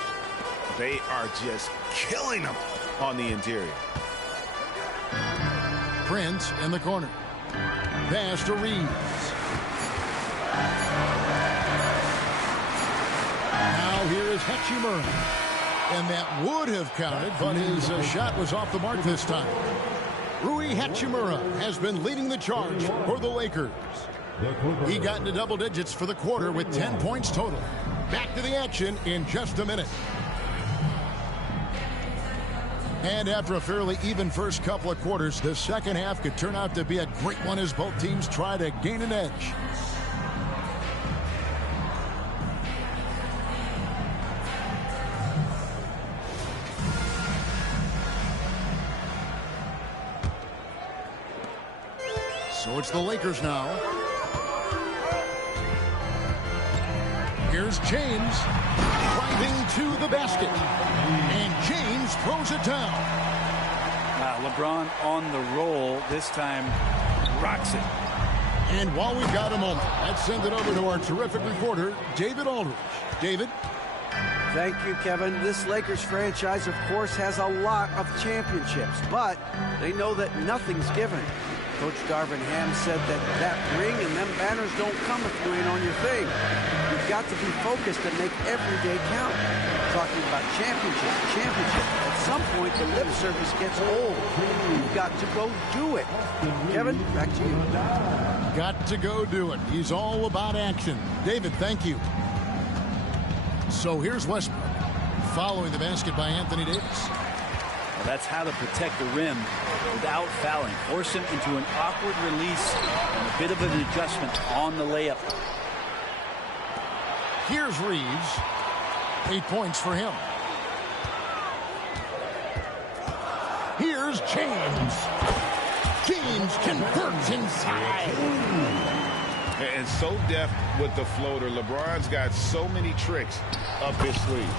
They are just killing them on the interior. Prince in the corner. Pass to Reeves. Now here is Hachimura. And that would have counted, but his shot was off the mark this time. Rui Hachimura has been leading the charge for the Lakers. He got into double digits for the quarter with 10 points total. Back to the action in just a minute. And after a fairly even first couple of quarters, the second half could turn out to be a great one as both teams try to gain an edge. So it's the Lakers now. Here's James driving to the basket. And James throws it down. LeBron on the roll. This time rocks it. And while we've got a moment, let's send it over to our terrific reporter, David Aldridge. David? Thank you, Kevin. This Lakers franchise, of course, has a lot of championships, but they know that nothing's given. Coach Darvin Ham said that ring and them banners don't come if you ain't on your thing. You've got to be focused and make every day count. Talking about championship. At some point, the lip service gets old. You've got to go do it. Kevin, back to you. Got to go do it. He's all about action. David, thank you. So here's Westbrook following the basket by Anthony Davis. Well, that's how to protect the rim without fouling. Force him into an awkward release and a bit of an adjustment on the layup. Here's Reeves. 8 points for him. Here's James. James converts inside. And so deft with the floater. LeBron's got so many tricks up his sleeve.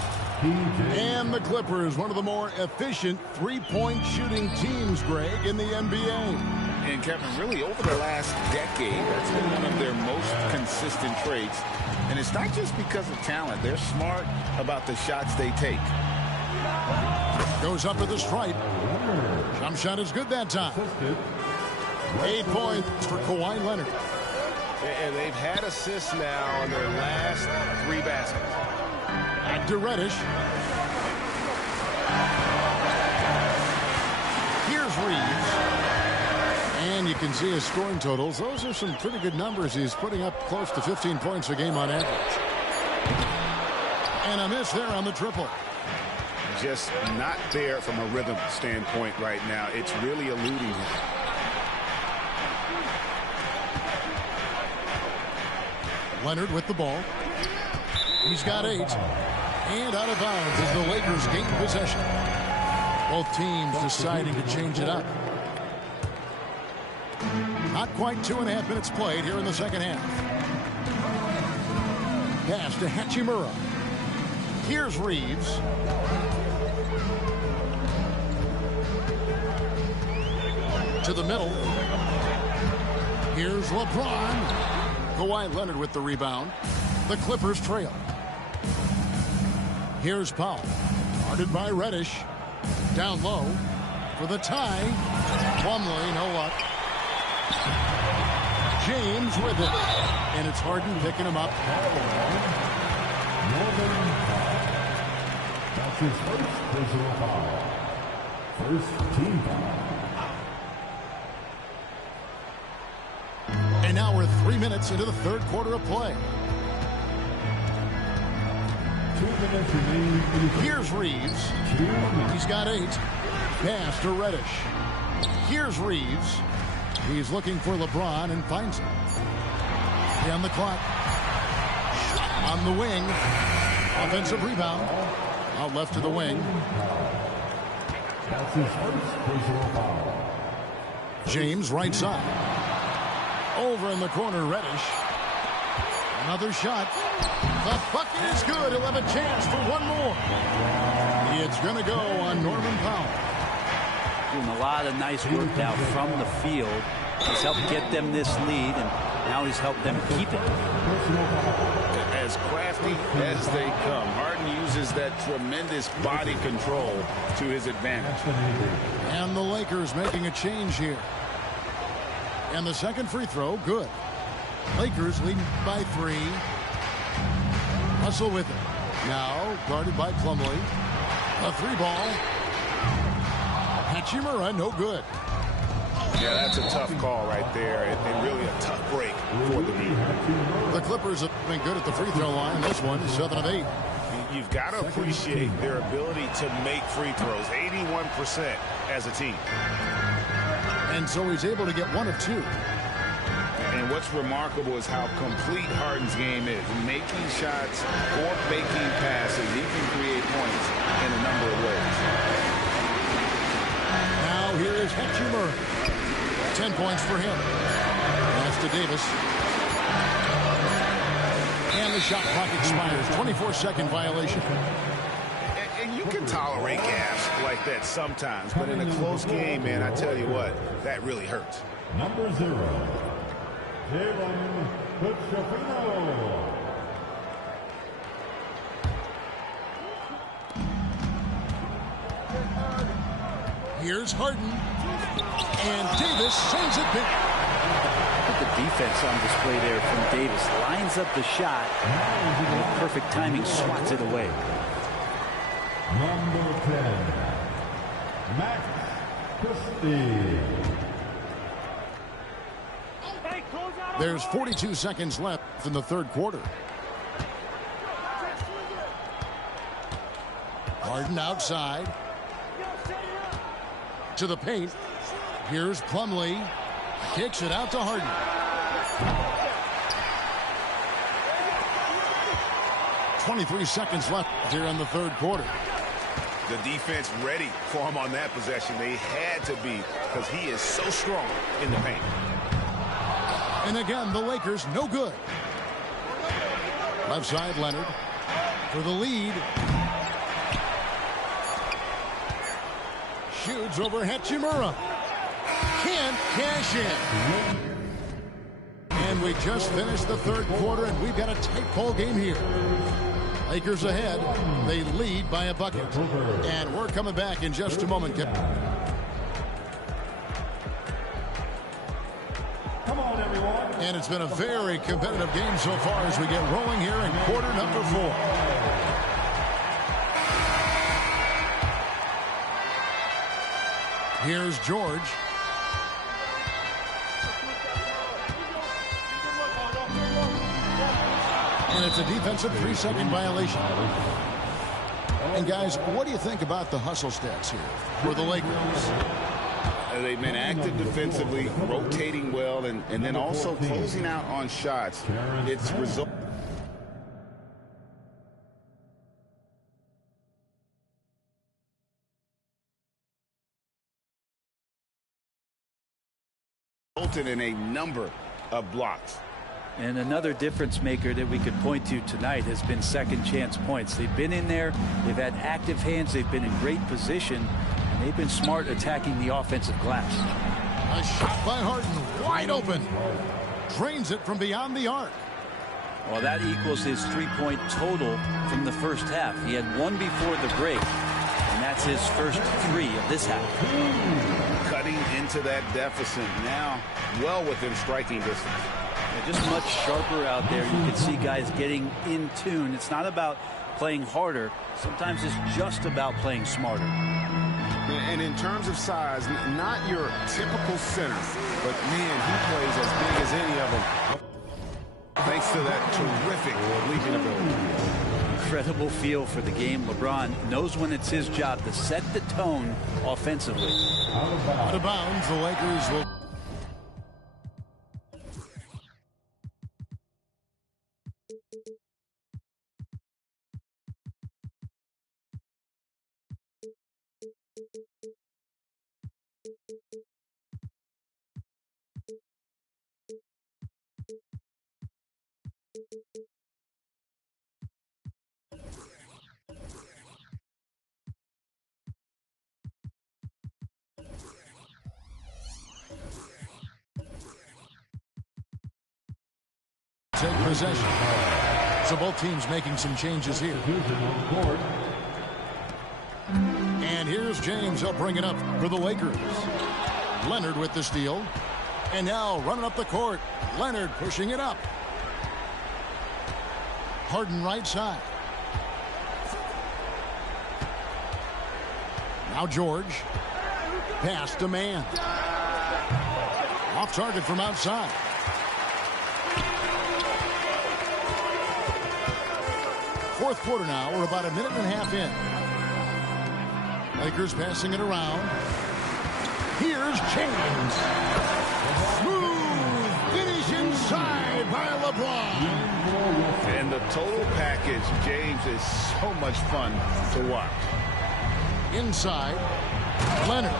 And the Clippers, one of the more efficient three-point shooting teams, Greg, in the NBA. And Kevin, really over the last decade, that's been one of their most consistent traits. And it's not just because of talent. They're smart about the shots they take. Goes up to the stripe. Jump shot is good that time. 8 points for Kawhi Leonard. And they've had assists now on their last 3 baskets. Back to Reddish. Here's Reeves. And you can see his scoring totals. Those are some pretty good numbers. He's putting up close to 15 points a game on average. And a miss there on the triple. Just not there from a rhythm standpoint right now. It's really eluding him. Leonard with the ball. He's got 8. And out of bounds as the Lakers gain possession. Both teams deciding to change it up. Not quite 2.5 minutes played here in the second half. Pass to Hachimura. Here's Reeves. To the middle. Here's LeBron. Kawhi Leonard with the rebound. The Clippers trail. Here's Powell. Guarded by Reddish. Down low for the tie. Plumlee, no luck. James with it. And it's Harden picking him up. That's his first personal foul. First team foul. And now we're 3 minutes into the third quarter of play. 2 minutes remaining. Here's Reeves. He's got 8. Pass to Reddish. Here's Reeves. He's looking for LeBron and finds him. On the clock. On the wing. Offensive rebound. Out left to the wing. That's his first personal foul. James right side. Over in the corner, Reddish. Another shot. The bucket is good. He'll have a chance for one more. It's going to go on Norman Powell. Doing a lot of nice work now from the field. He's helped get them this lead, and now he's helped them keep it. As crafty as they come, Harden uses that tremendous body control to his advantage. And the Lakers making a change here. And the second free throw, good. Lakers leading by 3. Hustle with it. Now guarded by Plumlee. A 3-ball. Hachimura, no good. Yeah, that's a tough call right there, and really a tough break for the lead. The Clippers have been good at the free throw line. This one is 7 of 8. You've got to appreciate their ability to make free throws, 81% as a team. And so he's able to get 1 of 2. And what's remarkable is how complete Harden's game is. Making shots or making passes, he can create points in a number of ways. Now here is Hachimura. 10 points for him. Pass to Davis. And the shot clock expires. 24-second violation. And you can tolerate gaps like that sometimes, but in a close game, man, I tell you what, that really hurts. Number 0. Jalen Kuchafino. Here's Harden. And Davis sends it back. Look at the defense on display there from Davis. Lines up the shot. And perfect timing, swats it away. Number 10. Max Christie. There's 42 seconds left in the third quarter. Harden outside. To the paint. Here's Plumlee. Kicks it out to Harden. .23 seconds left here in the third quarter. The defense ready for him on that possession. They had to be, because he is so strong in the paint. And again, the Lakers no good. Left side, Leonard for the lead. Shoots over Hachimura. Can't cash in. And we just finished the third quarter, and we've got a tight ball game here. Lakers ahead. They lead by a bucket. And we're coming back in just a moment. Come on, everyone. And it's been a very competitive game so far as we get rolling here in quarter number 4. Here's George. And it's a defensive 3-second violation. And guys, what do you think about the hustle stats here for the Lakers? They've been active defensively, rotating well, and then also closing out on shots. It's result. resulted in a number of blocks. And another difference maker that we could point to tonight has been second chance points. They've been in there, they've had active hands, they've been in great position, and they've been smart attacking the offensive glass. A shot by Harden, wide open. Drains it from beyond the arc. Well, that equals his three-point total from the first half. He had one before the break, and that's his first three of this half. Cutting into that deficit now, well within striking distance. Yeah, just much sharper out there. You can see guys getting in tune. It's not about playing harder. Sometimes it's just about playing smarter. And in terms of size, not your typical center, but man, he plays as big as any of them. Thanks to that terrific leaping ability. Incredible feel for the game. LeBron knows when it's his job to set the tone offensively. Out of bounds, the Lakers will... take possession. So both teams making some changes here. And here's James. He'll bring it up for the Lakers. Leonard with the steal. And now running up the court. Leonard pushing it up. Harden right side. Now George. Pass to man. Off target from outside. Fourth quarter now. We're about a minute and a half in. Lakers passing it around. Here's James. Smooth finish inside by LeBron. And the total package, James, is so much fun to watch. Inside, Leonard.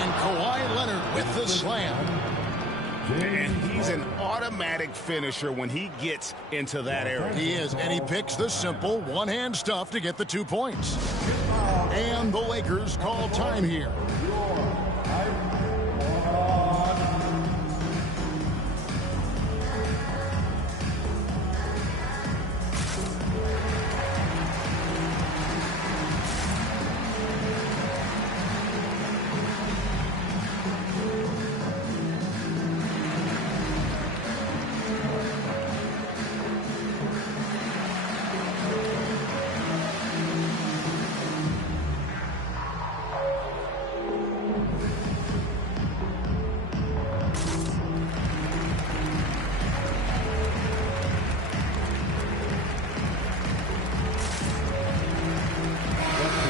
And Kawhi Leonard with the slam. And he's an automatic finisher when he gets into that area. He is, and he picks the simple one-hand stuff to get the 2 points. And the Lakers call time here.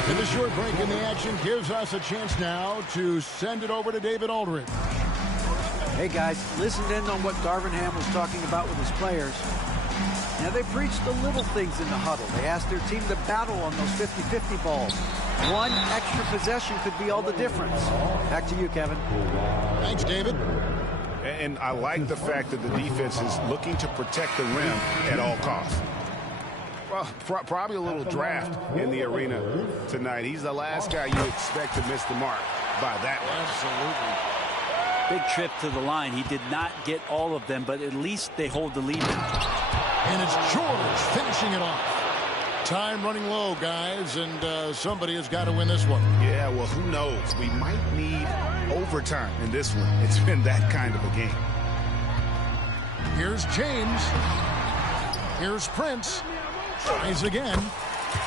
And the short break in the action gives us a chance now to send it over to David Aldridge. Hey, guys, listened in on what Darvin Ham was talking about with his players. Now, they preached the little things in the huddle. They asked their team to battle on those 50-50 balls. One extra possession could be all the difference. Back to you, Kevin. Thanks, David. And I like the fact that the defense is looking to protect the rim at all costs. Well, probably a little draft in the arena tonight. He's the last guy you expect to miss the mark by that much. Absolutely. Big trip to the line. He did not get all of them, but at least they hold the lead. And it's George finishing it off. Time running low, guys, and somebody has got to win this one. Yeah, well, who knows? We might need overtime in this one. It's been that kind of a game. Here's James. Here's Prince. Tries again,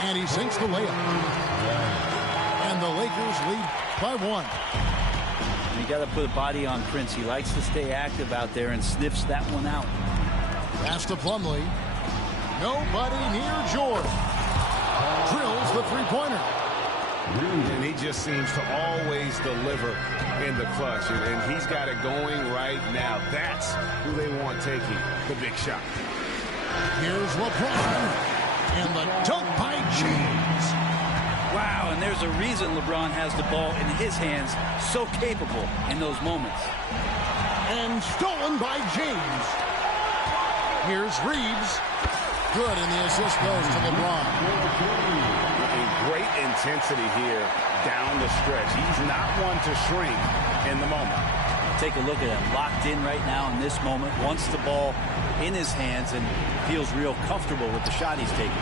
and he sinks the layup. And the Lakers lead by 1. You got to put a body on Prince. He likes to stay active out there and sniffs that one out. Pass to Plumlee. Nobody near George. Drills the three-pointer. And he just seems to always deliver in the clutch. And he's got it going right now. That's who they want taking the big shot. Here's LeBron. And the dunk by James. Wow, and there's there's a reason LeBron has the ball in his hands, so capable in those moments. And stolen by James. Here's Reeves. Good, and the assist goes to LeBron. Great intensity here down the stretch. He's not one to shrink in the moment. Take a look at him, locked in right now in this moment, wants the ball in his hands and feels real comfortable with the shot he's taking.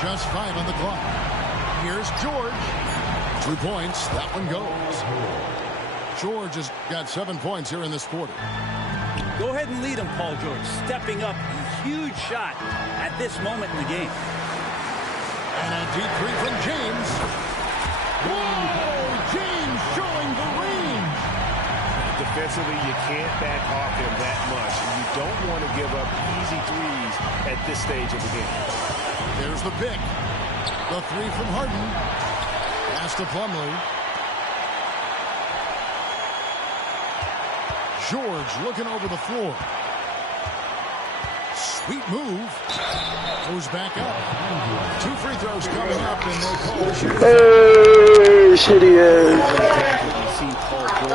Just 5 on the clock. Here's George. 2 points. That one goes. George has got 7 points here in this quarter. Go ahead and lead him, Paul George. Stepping up, a huge shot at this moment in the game. And a deep three from James. Whoa! James showing the range. Defensively, you can't back off him that much. You don't want to give up easy threes at this stage of the game. There's the pick. The three from Harden. Pass to Plumlee. George looking over the floor. Sweet move. Goes back up. 2 free throws coming up, and they call the shooting. Hey, shitty ass.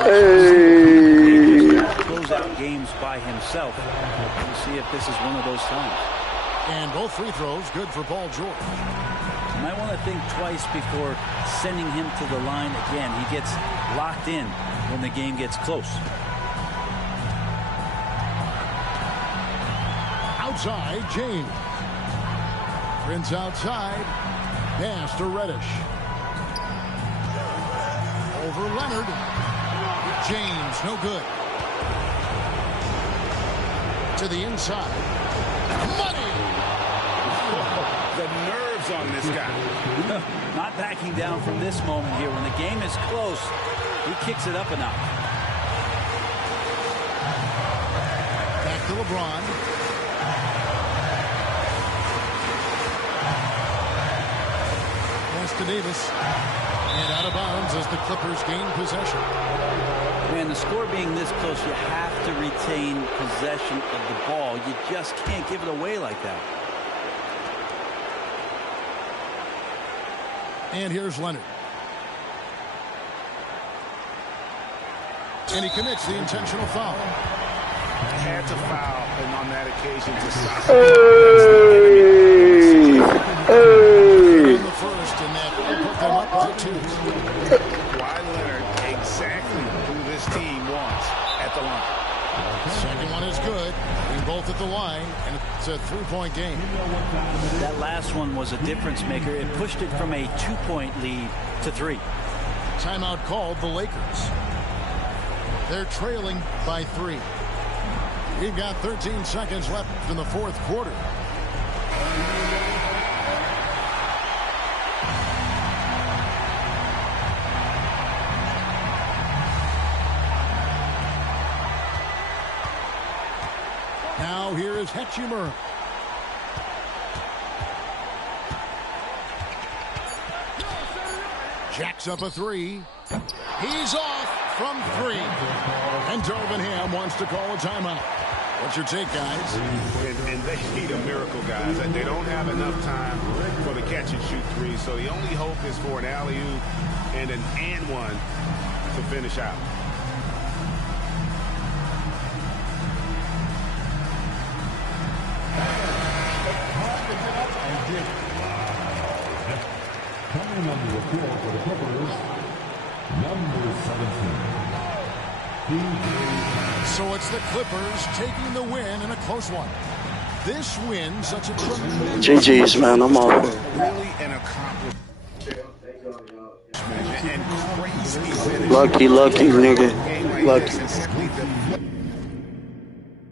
Hey. Close out games by himself. We'll see if this is one of those times. And both free throws good for Paul George. You might want to think twice before sending him to the line again. He gets locked in when the game gets close. Outside, James. Prince outside. Pass to Reddish. Over Leonard. James, no good. To the inside. Money! The nerves on this guy. Not backing down from this moment here. When the game is close, he kicks it up a notch. Back to LeBron. To Davis, and out of bounds as the Clippers gain possession. Man, the score being this close, you have to retain possession of the ball. You just can't give it away like that. And here's Leonard. And he commits the intentional foul. Had to foul, and on that occasion to stop. Hey. The first, and that put them up by 2. Kawhi Leonard, exactly who this team wants at the line. Second one is good. Being both at the line, and it's a 3-point game. That last one was a difference maker. It pushed it from a 2-point lead to 3. Timeout called the Lakers. They're trailing by 3. We've got 13 seconds left in the fourth quarter. Now here is Hachimura. Jacks up a 3. He's off from 3. And Darvin Ham wants to call a timeout. What's your take, guys? And they need a miracle, guys. They don't have enough time for the catch-and-shoot 3, so the only hope is for an alley-oop and an and-one to finish out. Coming on the floor for the Clippers, number 17. So it's the Clippers taking the win in a close one. This win, such a tremendous... GG's, man. I'm all Really an accomplishment and crazy. lucky, nigga. Lucky.